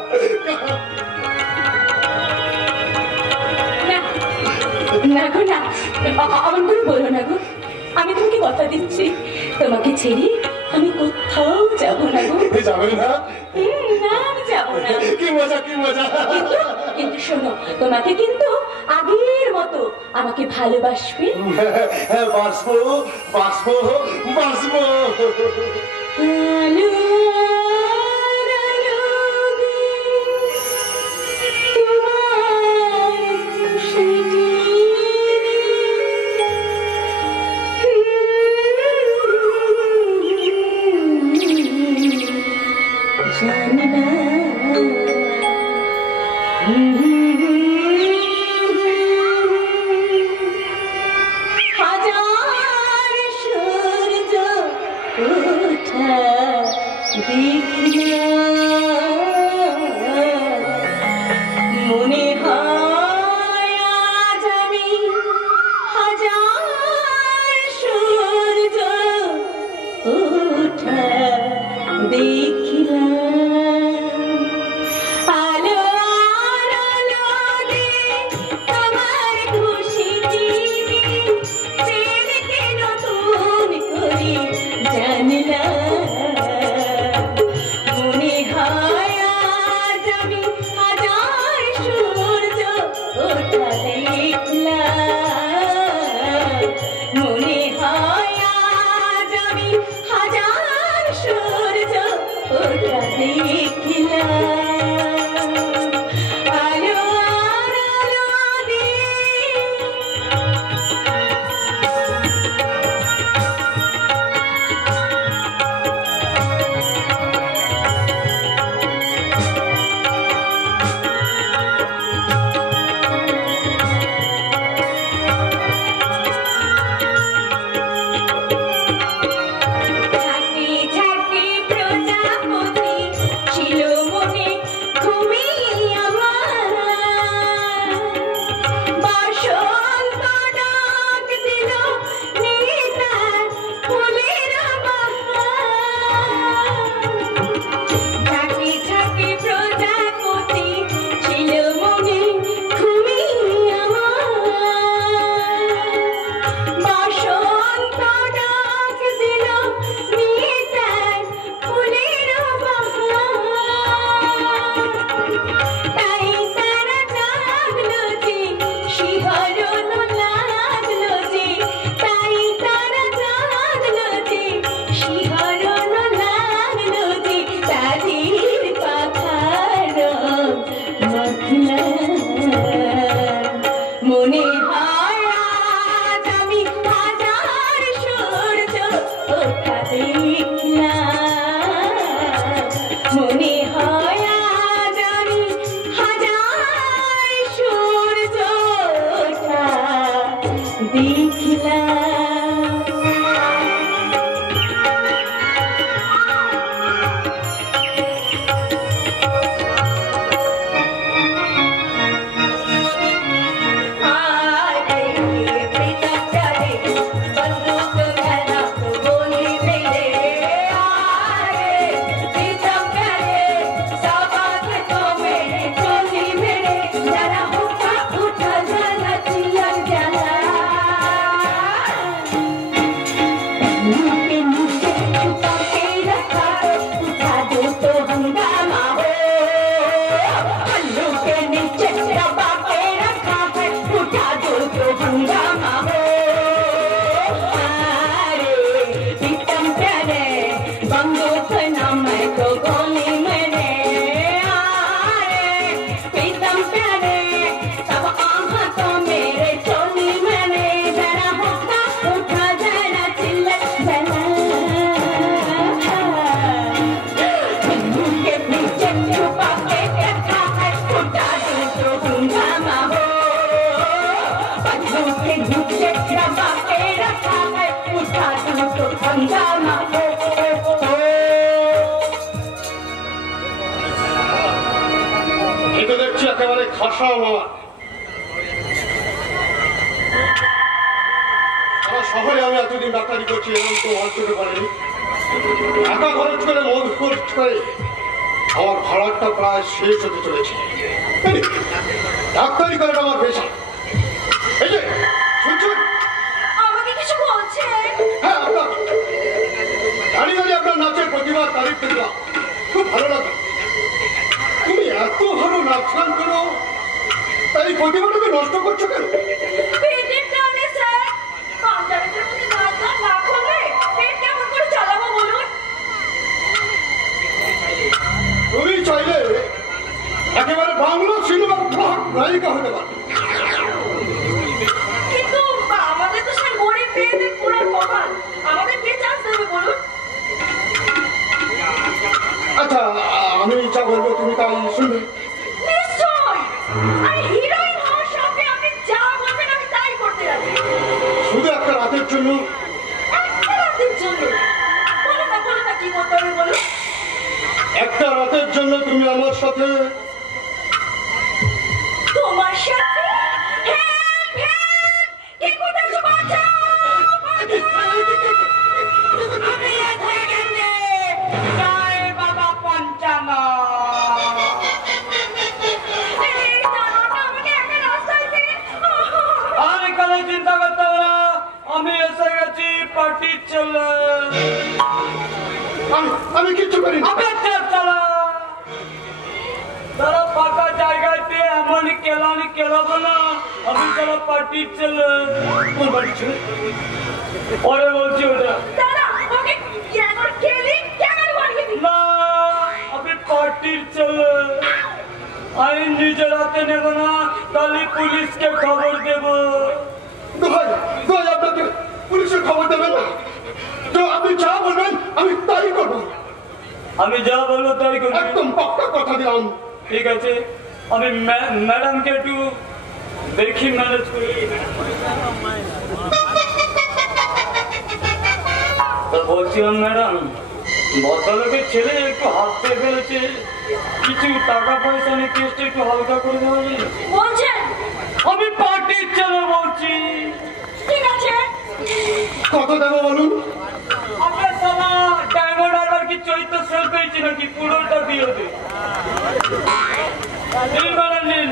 না গো না, অমন করে বলো না গো। আমি তোমাকে কথা দিচ্ছি, তোমাকে ছেড়ে আমি কোথাও যাব না গো। যাবেন না? না, আমি যাব না। কি মজা, কি মজা। কিন্তু শোনো, তোমাকে কিন্তু আগের মতো আমাকে ভালোবাসবে। হ্যাঁ, বাসবো বাসবো বাসবো। মনে হয় আজ আমি হাজার সূর্য ওঠা দেখিলাম। আলো আর আলো দিয়ে আমার খুশি দিনে প্রেমকে নতুন করে জানলাম। মনে হয় আজ আমি হাজার সূর্য ওঠা দেখলাম। মনে হয় আজ আমি হাজার সূর্য ওঠা দেখলাম। আলো আর আলো দিয়ে ঝাঁকে ঝাঁকে প্রজাপতি ছিল মনে ঘুমিয়ে আমার। বসন্ত ডাক দিল নেতার ফুলের বাহার। ঝাঁকে ঝাঁকে প্রজাপতি ছিল মনে ঘুমিয়ে আমার। বসন্ত ডাক দিল নেতার ফুলের বাহার। তাই তারা জাগলো যে শিহরণ লাগলো যে, তাই তারা জাগলো যে শিহরণ লাগলো যে, তাদের পাখার মাখলাম। মনে হয় আজ আমি হাজার সূর্য ওঠা দেখলাম। মনে হয় আজ আমি হাজার সূর্য ওঠা দেখলাম। এটা দেখছি একেবারে খাসা আমার। সারা শহরে আমি এতদিন ডাক্তারি করছি, এমন তো অঞ্চলে পারিনি। টাকা খরচ করে মদ খরচ করে আমার ভাড়াটা প্রায় শেষ হতে চলেছে। ডাক্তারি করাটা আমার পেশা। এই যে শুনছেন, আমাকে কিছু বলছেন? হ্যাঁ আপনার দাঁড়িয়ে দাঁড়িয়ে স্নান করো, তাই প্রতিমাটাকে নষ্ট করছো কেন? পেটের টানে স্যার, পাঞ্জাবিটার মধ্যে না স্যার না করলে পেট কেমন করে চালাবো বলুন? তুমি চাইলে একেবারে বাংলা সিনেমার নায়িকা হতে পারো। কিন্তু আমাদের তো স্যার গরিব মেয়েদের পুরো কপাল, আমাদের কে চান্স দেবে বলুন? আচ্ছা, আমি যা বলবো তুমি তাই শুনবে। নিশ্চয়, আরে হিরোইন হওয়ার সাথে আপনি যা বলবেন আমি তাই করতে রাজি। শুধু একটা রাতের জন্য। একটা রাতের জন্য? বলো না কি করতে হবে বলো। একটা রাতের জন্য তুমি আমার সাথে। তোমার সাথে? হেল্প হেল্প, কে কোথায় আছো? বাঁচাও আমি এখানে গেছি। জয় বাবা পঞ্চানন। এই জানো না আমাকে একটা রাস্তায় দিয়ে। আর কোনো চিন্তা করতে হবে না, আমি এসে গেছি পার্টির ছেলে। আমি কিচ্ছু করি না। আবে চালা, তারা ফাঁকা জায়গাতে এমন কেলানি কেলাবো না, আমি তারা পার্টির ছেলে। কোন বাড়ির ছেলে? পরে বলছি ওটা দাদা ওকে কেন খেলি কেন বাড়িয়ে দিই? না, আমি পার্টির ছেলে। আইন নিজের হাতে নেব না, তাহলে পুলিশকে খবর দেব। দোহাই দোহাই আপনাকে পুলিশের খবর দেবেন না। তো আপনি যা বলবেন আমি তাই করবো। আমি যা বলবো তাই করবি? একদম পাক্কা কথা দিলাম। ঠিক আছে, আমি ম্যাডামকে একটু দেখি ম্যানেজ করি। তো বলছিলাম ম্যাডাম, ভদ্রলোকের ছেলে একটু হাত পেয়ে ফেলেছে, কিছু টাকা পয়সা নিয়ে কেসটা একটু হালকা করে দেওয়া যায়? বলছেন? আমি পার্টির ছেলে বলছি। ঠিক আছে, কত দেবো বলুন? আপনার সালা ডায়মন্ড হারবার কি চৈত্র সেল পেয়েছি নাকি? পুরোটা দিয়ে দে। নিন ম্যাডাম নিন,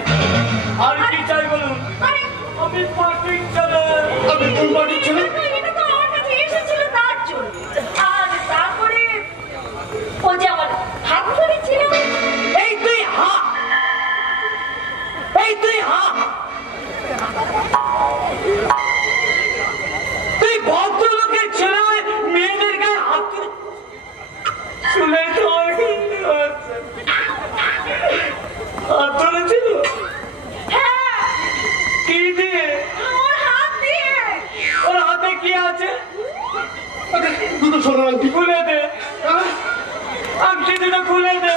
আর কি চাই বলুন? আরে আমি পার্টির ছেলে। আপনি কোন বাড়ির ছেলে? এটা তো আমার কাছে এসেছিল তার জন্য। আর তারপরে ও যে আমার হাত ধরেছিল। এই তুই হা, এই তুই হা, তুই ভদ্রলোকের ছেলে হয়ে মেয়েদের গায়ে হাত ধরে শুনে তো আমার কান্না পাচ্ছে। হাত ধরেছিল? হ্যাঁ, কি দিয়ে? ওর হাত দিয়ে। ওর হাতে কি আছে? দুটো সোনার আংটি। খুলে দে, হ্যাঁ? আংটি দুটো খুলে দে।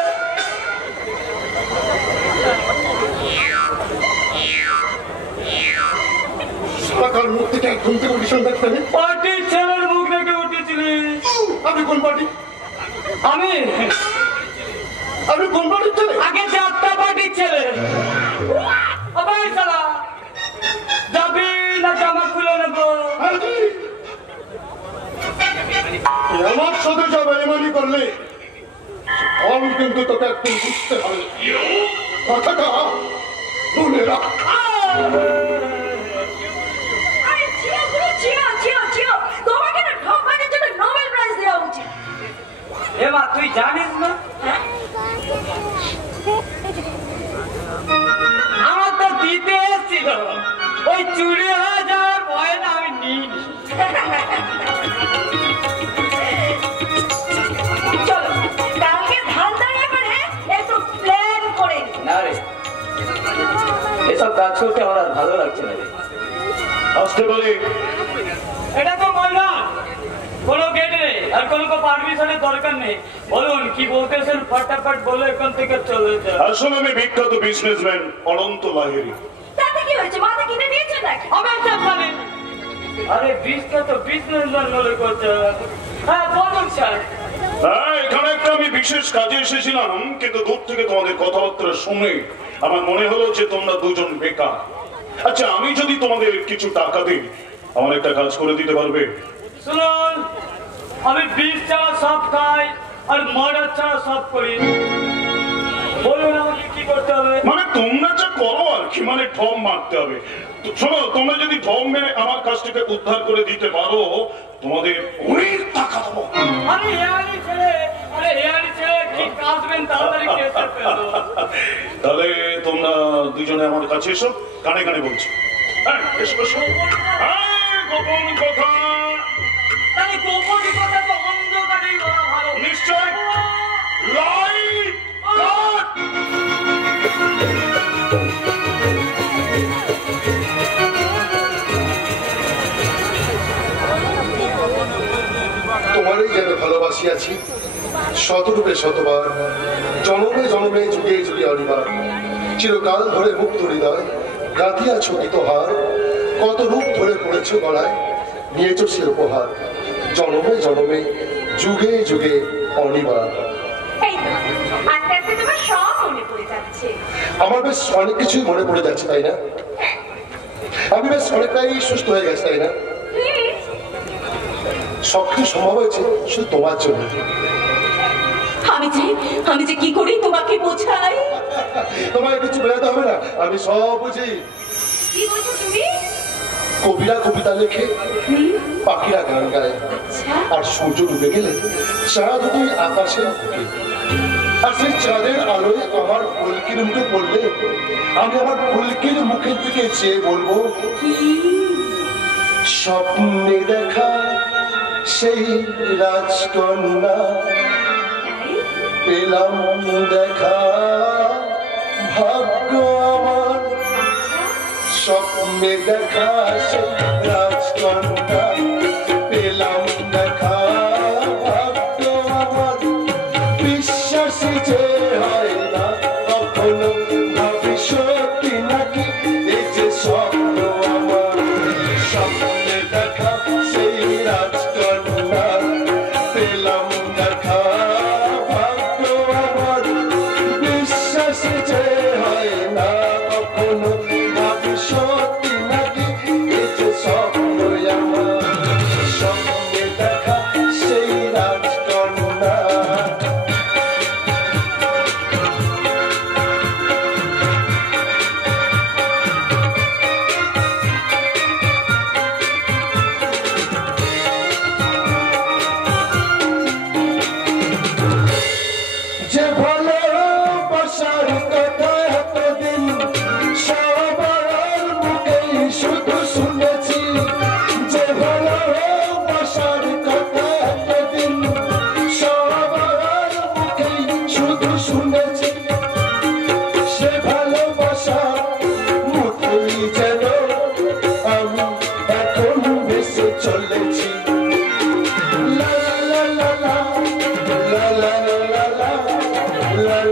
সকাল মুখ থেকে ঘুম থেকে উঠে সন্ধ্যা ফেলে। পার্টির ছেলের মুখ দেখে উঠেছিলিস। আপনি কোন পার্টি? আমি আপনি কোন বাড়ির ছেলে? আগে যাত্রা পার্টির ছেলে। আবার শালা যাবি না জামা খুলে নেবো? হ্যাঁ, জি। আমার সাথে যা বেইমানি করলে আমি কিন্তু তোকে একদিন বুঝতে হবে। কথাটা মনে রাখ। আরে জিও গুলো জিও, তোমাকে না ঠকানোর জন্য নোবেল প্রাইজ দেওয়া উচিত। এমা তুই জানিস না হ্যাঁ? আমার তো দিতে এসেছিল, ওই চুরি হয়ে যাওয়ার ভয়ে না আমি নিইনি। চলো কালকে ধান্দার ব্যাপারে একটু প্ল্যান করে নিই। না রে, এসব কাজ করতে আমার আর ভালো লাগছে না রে। আসতে পারে। এটা তো ময়দান, কোনো গেট নেই আর কোনো পারমিশনের দরকার নেই। বলুন কি বলতেছেন, ফটাফট বলে এখান থেকে চলে যায়। আসলে আমি বিখ্যাত বিজনেসম্যান অনন্ত লাহিড়ী। তাতে কি হয়েছে? মাথা কিনে নিয়েছে নাকি? আমার চাপালে আরে বিখ্যাত বিজনেসম্যান বলে করছে। হ্যাঁ বলুন স্যার। হ্যাঁ, এখানে একটা আমি বিশেষ কাজে এসেছিলাম, কিন্তু দূর থেকে তোমাদের কথাবার্তা শুনে আমার মনে হলো যে তোমরা দুজন বেকার। আচ্ছা, আমি যদি তোমাদের কিছু টাকা দিই, আমার একটা কাজ করে দিতে পারবে? শুনুন, আমি বিষ ছাড়া সব খাই আর মার্ডার ছাড়া সব করি। বলুন আমাকে কি করতে হবে? মানে তোমরা যা করো আর কি, মানে ঢম মারতে হবে। তো শোনো, তোমরা যদি ঢম মেরে আমার কাজটাকে উদ্ধার করে দিতে পারো, তোমাদের অনেক টাকা দেবো। আরে হেয়ারি ছেলে, কি কাজবেন তাড়াতাড়ি কেসে ফেলো। তাহলে দুজনে আমার কাছে এসো, কানে কানে বলছি। হ্যাঁ, এসো এসো। হ্যাঁ, গোপন কথা। তাহলে গোপন কথা তো অন্ধকারেই বলা ভালো। নিশ্চয়। লাইট কাট। তোমারই যেন ভালোবাসিয়াছি শতরূপে শতবার, জনমে জনমে যুগে যুগে অনিবার। চিরকাল ধরে মুক্ত হৃদয় গাঁথিয়াছ গীতহার, কত রূপ ধরে পড়েছ গলায়, নিয়েছ সে উপহার। জনমে জনমে যুগে যুগে অনিবার। আস্তে আস্তে তোমার সব মনে পড়ে যাচ্ছে। আমার বেশ অনেক কিছুই মনে পড়ে যাচ্ছে, তাই না? আমি বেশ অনেকটাই সুস্থ হয়ে গেছি, তাই না? সবকিছু সম্ভব হয়েছে শুধু তোমার জন্য। আমি যে কি করি তোমাকে বোঝাই। তোমায় কিছু বোঝাতে হবে না, আমি সব বুঝি। কি বলছো তুমি? কবিরা কবিতা লেখে, পাখিরা গান গায়, আর সূর্য ডুবে গেলে চাঁদ দুই আকাশে থাকে। আর সেই চাঁদের আলোয় আমার ফুলকির মুখে পড়লে আমি আমার ফুলকির মুখের দিকে চেয়ে বলবো, স্বপ্নে দেখা সেই রাজকন্যা পেলাম দেখা, ভাগ্য আমার। স্বপ্নে দেখা সেই রাজকন্যা পেলাম দেখা, ভাগ্য আমার। বিশ্বাসী যে হয় না কখনো, ভাবি সত্যি নাকি এই যে স্বপ্ন আমার। স্বপ্নে দেখা সেই রাজকন্যা পেলাম দেখা, ভাগ্য আমার। বিশ্বাসী যে হয় না কখনো, ভাবি সত্যি নাকি এই যে স্বপ্ন আমার। স্বপ্নে দেখা সেই রাজকন্যা। যে ভালোবাসার কথা এতদিন সবার মুখেই শুধু শুনেছি, যে ভালোবাসার কথা এতদিন সবার মুখেই শুধু শুনেছি, সে ভালোবাসা মুখেই যেন আমি এখন ভেসে চলেছি। লা লা লা লা লা লা লা লা লা লা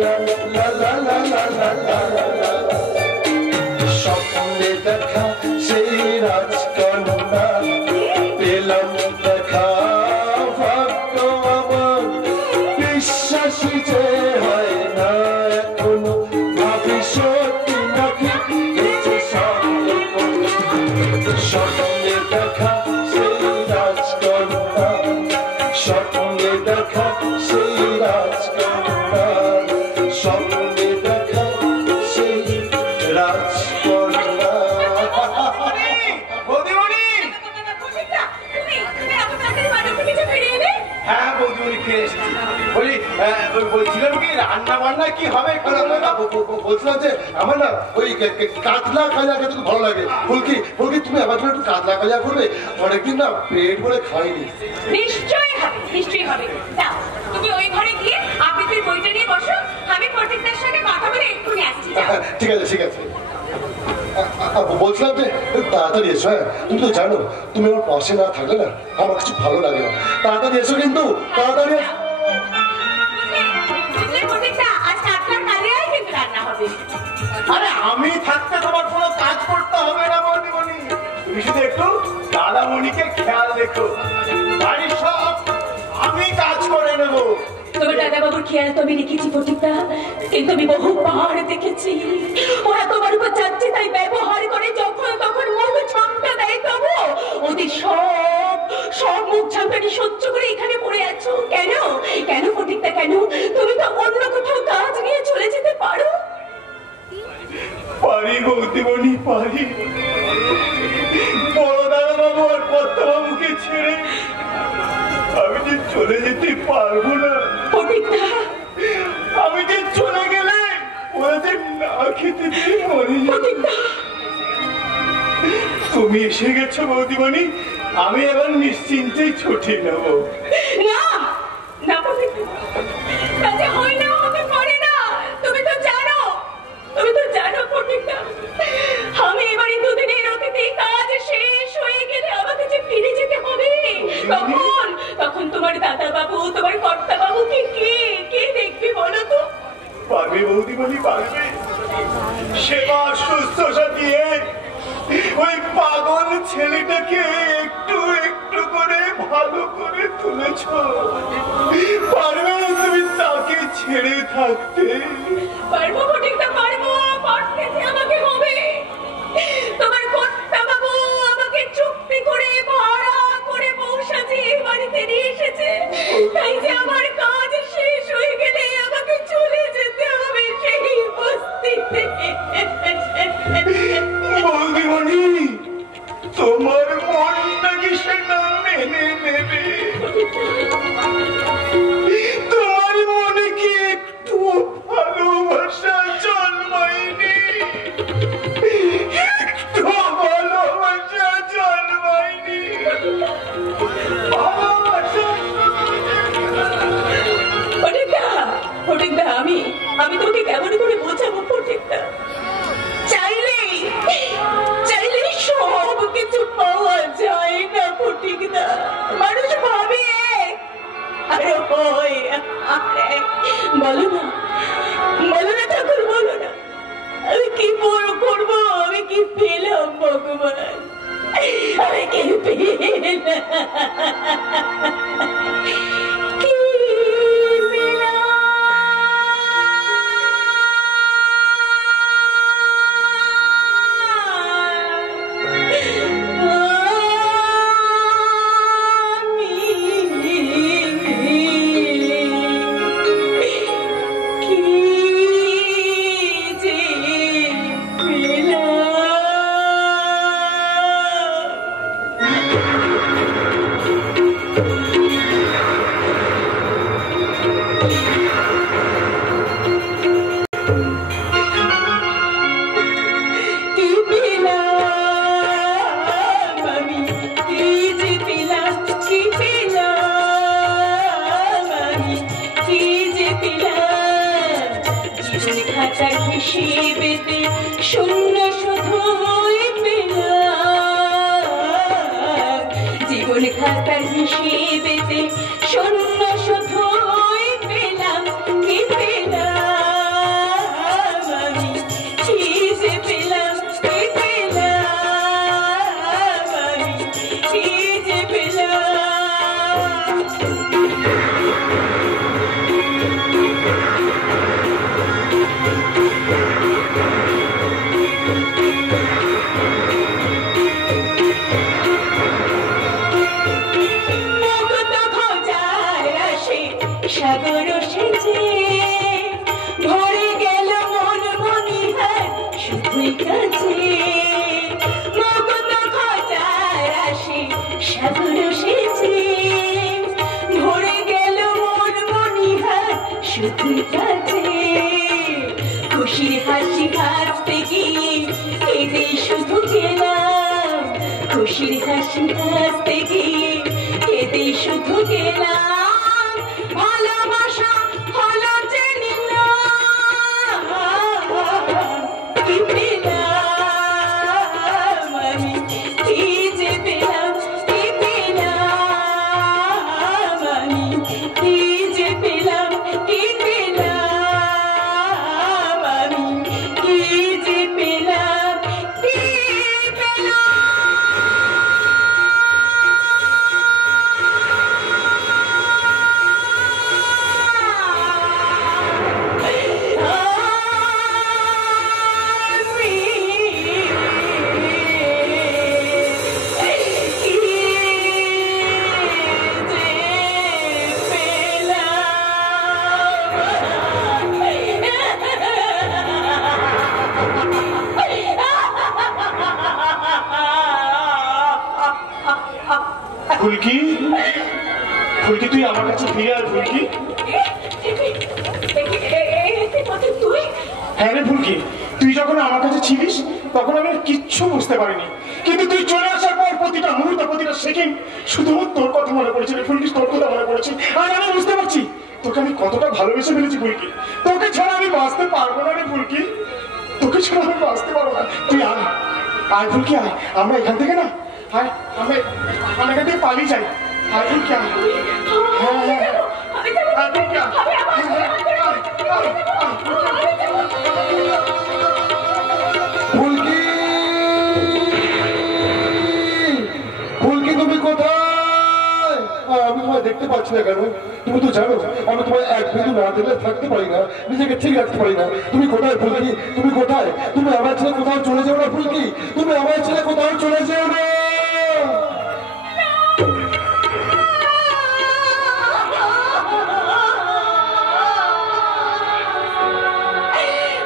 লা লা লা লা লা লা লা। স্বপ্নে দেখা সেই রাজকন্যা পেলাম দেখা, ভাগ্য আমার। বিশ্বাসী যে হয় না এখনো, ভাবি সত্যি নাকি এই যে স্বপ্ন। স্বপ্নে দেখা সেই রাজকন্যা, স্বপ্নে দেখা সেই রাজকন্যা, স্বপ্নে দেখা সেই রাজকন্যা। বৌদিমণি। হ্যাঁ বৌদিমণি, ফিরে এসেছি। বলছিলাম কি রান্না বান্না কি হবে? বলছিলাম যে আমার না ওই কাতলা কালিয়া খেতে খুব ভালো লাগে। ফুলকি ফুলকি, তুমি আমার জন্য একটু কাতলা কালিয়া করবে? অনেকদিন না পেট ভরে খাইনি। নিশ্চয়ই হবে, নিশ্চয়ই হবে। যাও তুমি ওই ঘরে গিয়ে আবৃত্তির বইটা নিয়ে বসো, আমি প্রতীকদার সঙ্গে কথা বলে এক্ষুনি আসছি। যাও। ঠিক আছে ঠিক আছে। বলছিলাম যে তাড়াতাড়ি এসো। হ্যাঁ, তুমি তো জানো তুমি আমার পাশে না থাকলে না আমার কিছু ভালো লাগে না। তাড়াতাড়ি এসো কিন্তু, তাড়াতাড়ি এসো। বুঝলে প্রতীকদা, আজ কাতলার কালিয়াই কিন্তু রান্না হবে। আরে আমি থাকতে তোমার কোনো কাজ করতে হবে না বৌদিমণি। তুমি শুধু একটু দাদামণিকে খেয়াল রেখো, বাড়ির সব আমি কাজ করে নেবো। তোমার দাদা বাবুর খেয়াল তো আমি রেখেছি প্রতীকদা, কিন্তু আমি বহুবার দেখেছি ওরা তোমার উপর যাচ্ছে তাই ব্যবহার করে, যখন তখন মুখ ঝামটা দেয়। তবু ওদের সব মুখ ঝামটানি সহ্য করে এখানে পড়ে আছো কেন? কেন প্রতীকদা কেন? তুমি তো অন্য কোথাও কাজ নিয়ে চলে যেতে পারো। পারি বৌদিমণি, পারি। বড় দাদা বাবু আর কর্তা বাবুকে ছেড়ে আমি যে চলে যেতে পারবো না। প্রতীকদা, আমি যে চলে গেলে ওদের না খেতে দিয়ে মরে যাবে। তুমি এসে গেছো বৌদিমণি, আমি এবার নিশ্চিন্তেই ছুটি নেব। না না কাজে হয় না, হতে পারে না। তুমি তো জানো প্রত্যেকটা, আমি এবারে দুদিনের অতিথি, কাজ শেষ হয়ে গেলে আমাকে যে ফিরে যেতে হবে। তখন তোমার দাদা বাবু, তোমার কর্তা বাবুকে কে দেখবে বলো তো? পারবে বৌদিমণি, পারবে। সেবা শুশ্রূষা দিয়ে ওই পাগল ছেলেটাকে একটু একটু করে ভালো করে তুলেছ, পারবে তুমি তাকে ছেড়ে থাকতে? পারবো ফটিকদা, পারবো। পারতে যে আমাকে হবে। তোমার কর্তা বাবু আমাকে চুক্তি করে ভাড়া করে বউ সাজিয়ে বাড়িতে নিয়ে এসেছে, তাই যে আমার কাজ শেষ হয়ে গেলে আমাকে চলে যেতে হবে সেই বস্তিতে। বৌদিমণি, তোমার মনটা কি সেটা মেনে নেবে? তোমার মনে কি একটু ভালোবাসা জন্মায়নি? একটু ভালোবাসা জন্মায়নি? ভালোবাসা ফটিকদা, আমি তোকে কেমন করে বোঝাবো ফটিকদা? চাইলেই সব কিছু পাওয়া যায় না ফটিকদা। মানুষ ভাবে আর হয় বলো না ঠাকুর, বলো না আমি কি করবো? আমি কি পেলাম ভগবান? আমি কি পেলাম? শূন্য শুধুই পেলাম, জীবন খাতার হিসেবেতে শূন্য শুধুই পেলাম। কি পেলাম আমি? কি যে পেলাম? কি পেলাম আমি? কি যে পেলাম? সাগর সেজে ভরে গেল মন মনিহার শুধুই কাছে, মগত খোঁজার আসে সাগর সেজে ভরে গেল মন মনিহার শুধুই কাছে। খুশির হাসি হাসতে গিয়ে কেঁদে শুধু গেলাম, খুশির হাসি হাসতে গিয়ে কেঁদে শুধু গেলাম। ভালোবাসা হলো জেনে না, কি পেলাম আমি? কি যে পেলাম? কি পেলাম আমি? কি যে পেলাম? কি পেলাম আমি? কি যে পেলাম? কি পেলাম? ফুলকি, ফুলকি তুই আমার কাছে ফিরে আয়। ফুলকি, তুই হ্যাঁ রে ফুলকি, তুই যখন আমার কাছে ছিলিস তখন আমি আর কিচ্ছু বুঝতে পারিনি, কিন্তু তুই চলে আসার পর প্রতিটা মুহূর্ত প্রতিটা সেকেন্ড শুধু তোর কথা মনে পড়েছে রে ফুলকি, তোর কথা মনে পড়েছে। আর আমি বুঝতে পারছি তোকে আমি কতটা ভালোবেসে ফেলেছি ফুলকি। তোকে ছাড়া আমি বাঁচতে পারবো না রে ফুলকি, তোকে ছাড়া আমি বাঁচতে পারবো না। তুই আয় আয় ফুলকি আয়, আমরা এখান থেকে না আয়, আমরা এখান থেকে পালিয়ে যাই। আয় ফুলকি আয়, হ্যাঁ হ্যাঁ হ্যাঁ আয় ফুলকি আয়, ফুলকি, ফুলকি তুমি কোথায়? আমি তোমায় দেখতে পাচ্ছি না কেন? তুমি তো জানো আমি তোমায় এক বিন্দু না দেখলে থাকতে পারি না, নিজেকে ঠিক রাখতে পারি না। তুমি কোথায় ফুলকি? তুমি কোথায়? তুমি আমার ছেলে কোথাও চলে যেও না ফুলকি, তুমি আমার ছেলে কোথাও চলে যেও না।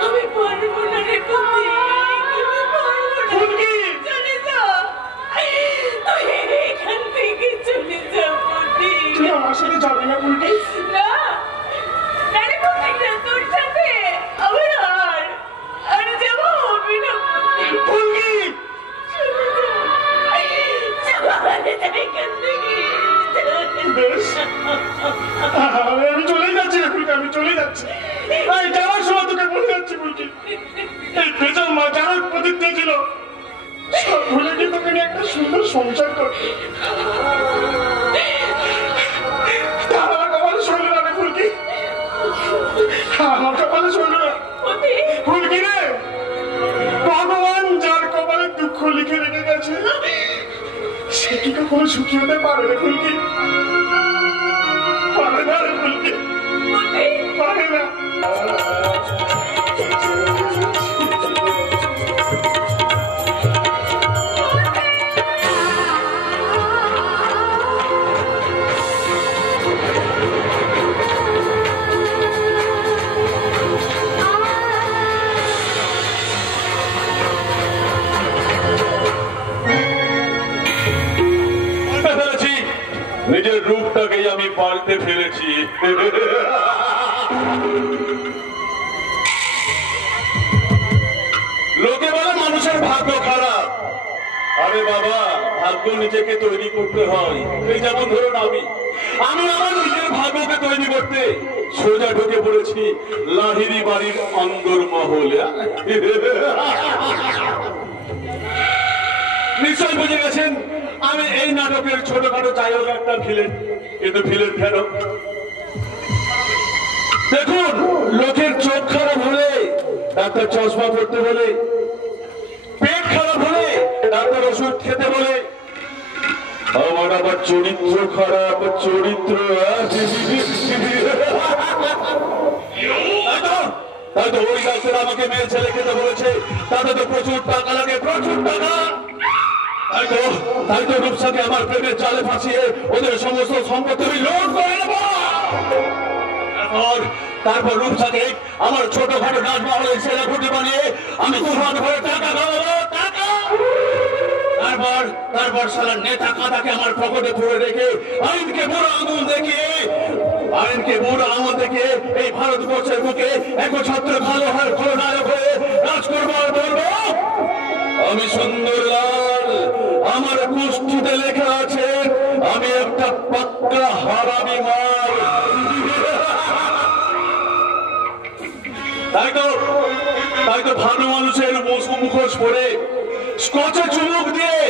আমি পারবো না রে পতি, আমি পারবো না। চলে যা, তুই এখান থেকে চলে যা পতি। তুই আমার সাথে যাবি না ফুলকি? না না রে পতি, না, তোর সাথে আমার আর যাবো হবে না ফুলকি চলে যা এখান থেকে। বেশ, আমি চলে যাচ্ছি রে ফুলকি, আমি চলে যাচ্ছি। এই যাওয়ার সময় তোকে বলে যাচ্ছি ফুলকি, এই বেজাল মা যার প্রতিজ্ঞা ছিল সব ভুলে গিয়ে তোকে নিয়ে একটা সুন্দর সংসার করতে। আমার কপালে শৈল না রে ফুলকি, আমার কপালে শৈল না ফুলকি রে। ভগবান যার কপালে দুঃখ লিখে রেখে গেছে সে কি কখনো সুখী হতে পারে রে ফুলকি? পারে না রে ফুলকি, পারে না। নিজের রূপটাকেই আমি পাল্টে ফেলেছি। লোকে বলে মানুষের ভাগ্য খারাপ। আরে বাবা, ভাগ্য নিজেকে তৈরি করতে হয়। এই যেমন ধরুন আমি আমার নিজের ভাগ্যকে তৈরি করতে সোজা ঢুকে পড়েছি লাহিড়ী বাড়ির অন্দরমহলে। নিশ্চয় বুঝে গেছেন আমি এই নাটকের ছোটখাটো যাই হোক একটা ভিলেন, কিন্তু ভিলেন কেন? দেখুন, লোকের চোখ খারাপ হলে ডাক্তার চশমা পড়তে বলে, পেট খারাপ হলে ডাক্তার ওষুধ খেতে বলে, আমার আবার চরিত্র খারাপ, চরিত্র হয়তো ওই ডাক্তার আমাকে মেয়ে ছেলে খেতে বলেছে, তাতে তো প্রচুর টাকা লাগে, প্রচুর টাকা। তাই তো রূপসাকে আমার প্রেমের জালে ফাঁসিয়ে ওদের সমস্ত সম্পত্তি আমি লোড করে নেব। তারপর রূপসাকে আমার ছোটখাটো রাজমহলের সেনাপতি বানিয়ে আমি তুফান ভরে টাকা খাওয়াবো, টাকা। তারপর সারা নেতা কাঁদাকে আমার পকেটে পুরে রেখে আইনকে বুড়ো আঙুল দেখিয়ে এই ভারতবর্ষের বুকে একছত্র ভালো হয় খলনায়ক হয়ে রাজ করবো আর বলবো আমি সুন্দরলাল। আমার কুষ্ঠিতে লেখা আছে আমি একটা পাক্কা হারামি মাল। তাই তো ভালো মানুষের মুখোশ পরে স্কচে চুমুক দিয়ে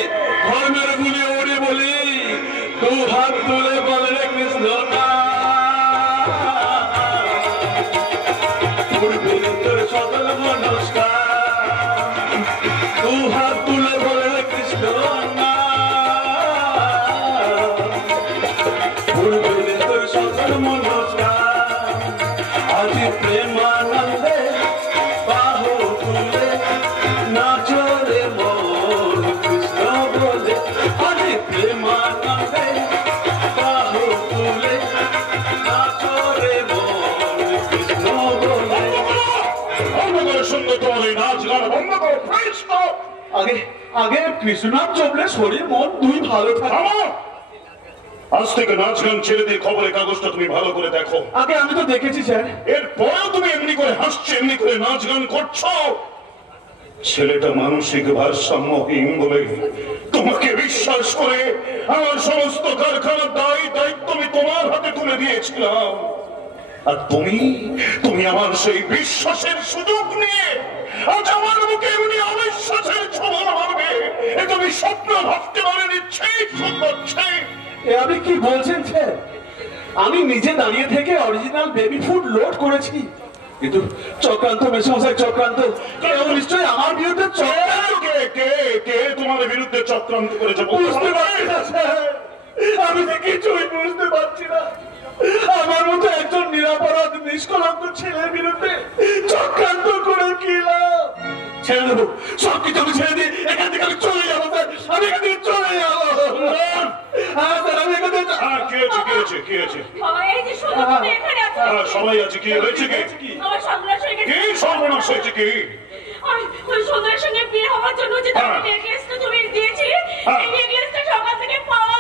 ধর্মের গুলি ওড়ে বলি, দু হাত তুলে বলে রে কৃষ্ণ না, তোর সকল নমস্কার, দু হাত তুলে বলে রে কৃষ্ণ না, তোর সকল নমস্কার। আজ প্রেমানন্দে বাহু তুলে নাচো রে মন কৃষ্ণ বলে, আজ প্রেমানন্দে বাহু তুলে নাচো রে মন কৃষ্ণ বলে। সুন্দর তোমার এই নাচ গান বন্ধ করো, আগে কৃষ্ণ নাম জপলে শরীর মন দুই ভালো থাকে। আজ থেকে নাচ গান ছেড়ে দিয়ে খবরের কাগজটা তুমি ভালো করে দেখো। আগে আমি তো দেখেছি স্যার। এরপরেও তুমি এমনি করে হাসছো, এমনি করে নাচ গান করছো। ছেলেটা মানসিক ভারসাম্যহীন বলে তোমাকে বিশ্বাস করে আমার সমস্ত কারখানার দায়িত্ব আমি তোমার হাতে তুলে দিয়েছিলাম। আর তুমি আমার সেই বিশ্বাসের সুযোগ নিয়ে আজ আমার মুখে এমনি অবিশ্বাসের ছোবল মারবে, এ তুমি স্বপ্ন ভাবতে পারেনি। আপনি কি বলছেন স্যার? আমি নিজে দাঁড়িয়ে থেকে অরিজিনাল বেবি ফুড লোড করেছি, কিন্তু চক্রান্ত মেসমশাই চক্রান্ত কেউ নিশ্চয়ই আমার বিরুদ্ধে কে তোমার বিরুদ্ধে চক্রান্ত করেছে বুঝতে পারছি না স্যার, আমি যে কিছুই বুঝতে পারছি না। আমার মতো একজন নিরাপরাধ নিষ্কলঙ্ক ছেলের বিরুদ্ধে চক্রান্ত করে কি লাভ? ছেড়ে দেবো, সবকিছু আমি ছেড়ে দিয়ে এখান থেকে আমি চলে যাবো স্যার, আমি এখান থেকে চলে যাবো। হ্যাঁ স্যার, আমি এখান থেকে কি হয়েছে? এই যে শুধু তুমি এখানে আছো। সবাই আছে, কি হয়েছে? আমার সর্বনাশ হয়ে গেছে। কি সর্বনাশ হয়েছে? কি ওই সুন্দরের সঙ্গে বিয়ে হওয়ার জন্য যে নেকলেসটা তুমি দিয়েছিলে, এই নেকলেসটা সকাল থেকে পাওয়া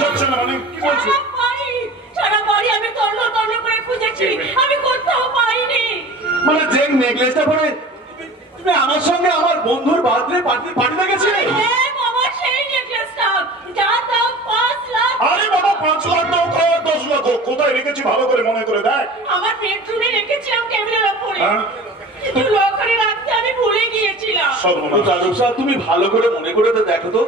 যাচ্ছে না। মানে কি বলছো? সারা বাড়ি আমি তন্ন করে খুঁজেছি, আমি কোথাও পাইনি। মানে যে নেকলেসটা পরে তুমি আমার সঙ্গে আমার বন্ধুর বার্থডে পার্টিতে গেছিলে? হ্যাঁ বাবা, সেই নেকলেসটা যার দাম 5 লাখ। আরে বাবা, 5 লাখ দাও, 10 লাখ কোথায় রেখেছি ভালো করে মনে করে দেখ। আমার বেডরুমে রেখেছিলাম টেবিলের উপরে, হ্যাঁ, কিন্তু লকারে রাখতে আমি ভুলে গিয়েছিলাম। সর্বনাশ, তুমি ভালো করে মনে করে তো দেখো তো,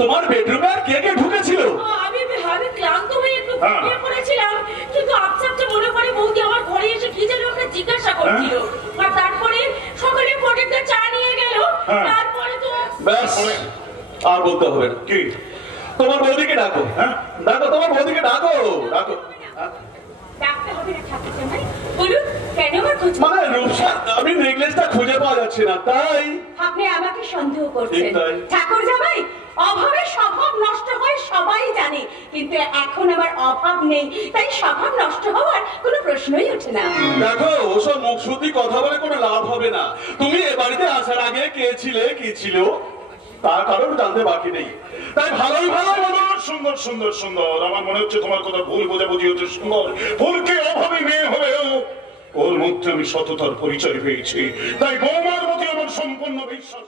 তোমার বেডরুমে আর কে কে ঢুকেছিল? আমি ক্লান্ত হয়ে একটু ঘুমিয়ে পড়েছিলাম, কিন্তু আপসাপটা মনে করে বৌদি আমার ঘরে এসে কি যেন ওকে জিজ্ঞাসা করছিল। আর তারপরে সকালে প্রোটেক্টর চা নিয়ে গেল, তারপরে তো ব্যাস, আর বলতে হবে না। কি তোমার বৌদিকে ডাকো। হ্যাঁ, ডাকো, তোমার বৌদিকে ডাকো। ডাকতে হবে না ঠাকুর জামাই, বলুন কেন আমার খোঁজ? মানে রূপসার দামি নেকলেসটা খুঁজে পাওয়া যাচ্ছে না, তাই আপনি আমাকে সন্দেহ করছেন? ঠিক তাই। ঠাকুর জামাই, অভাবে স্বভাব নষ্ট হয় সবাই জানে, কিন্তু এখন আমার অভাব নেই, তাই স্বভাব নষ্ট হওয়ার কোনো প্রশ্নই ওঠে না। দেখো, ওসব মুখ শুদ্ধি কথা বলে কোনো লাভ হবে না। তুমি এ বাড়িতে আসার আগে কে ছিলে, কি ছিল তার কারণ জানতে বাকি নেই, তাই ভালোই ভালো বলো। সুন্দর। আমার মনে হচ্ছে তোমার কথা ভুল বোঝাবুঝি হচ্ছে। সুন্দর ফুলকে অভাবে মেয়ে হলেও ওর মধ্যে আমি সততার পরিচয় পেয়েছি, তাই বৌমার প্রতি আমার সম্পূর্ণ বিশ্বাস।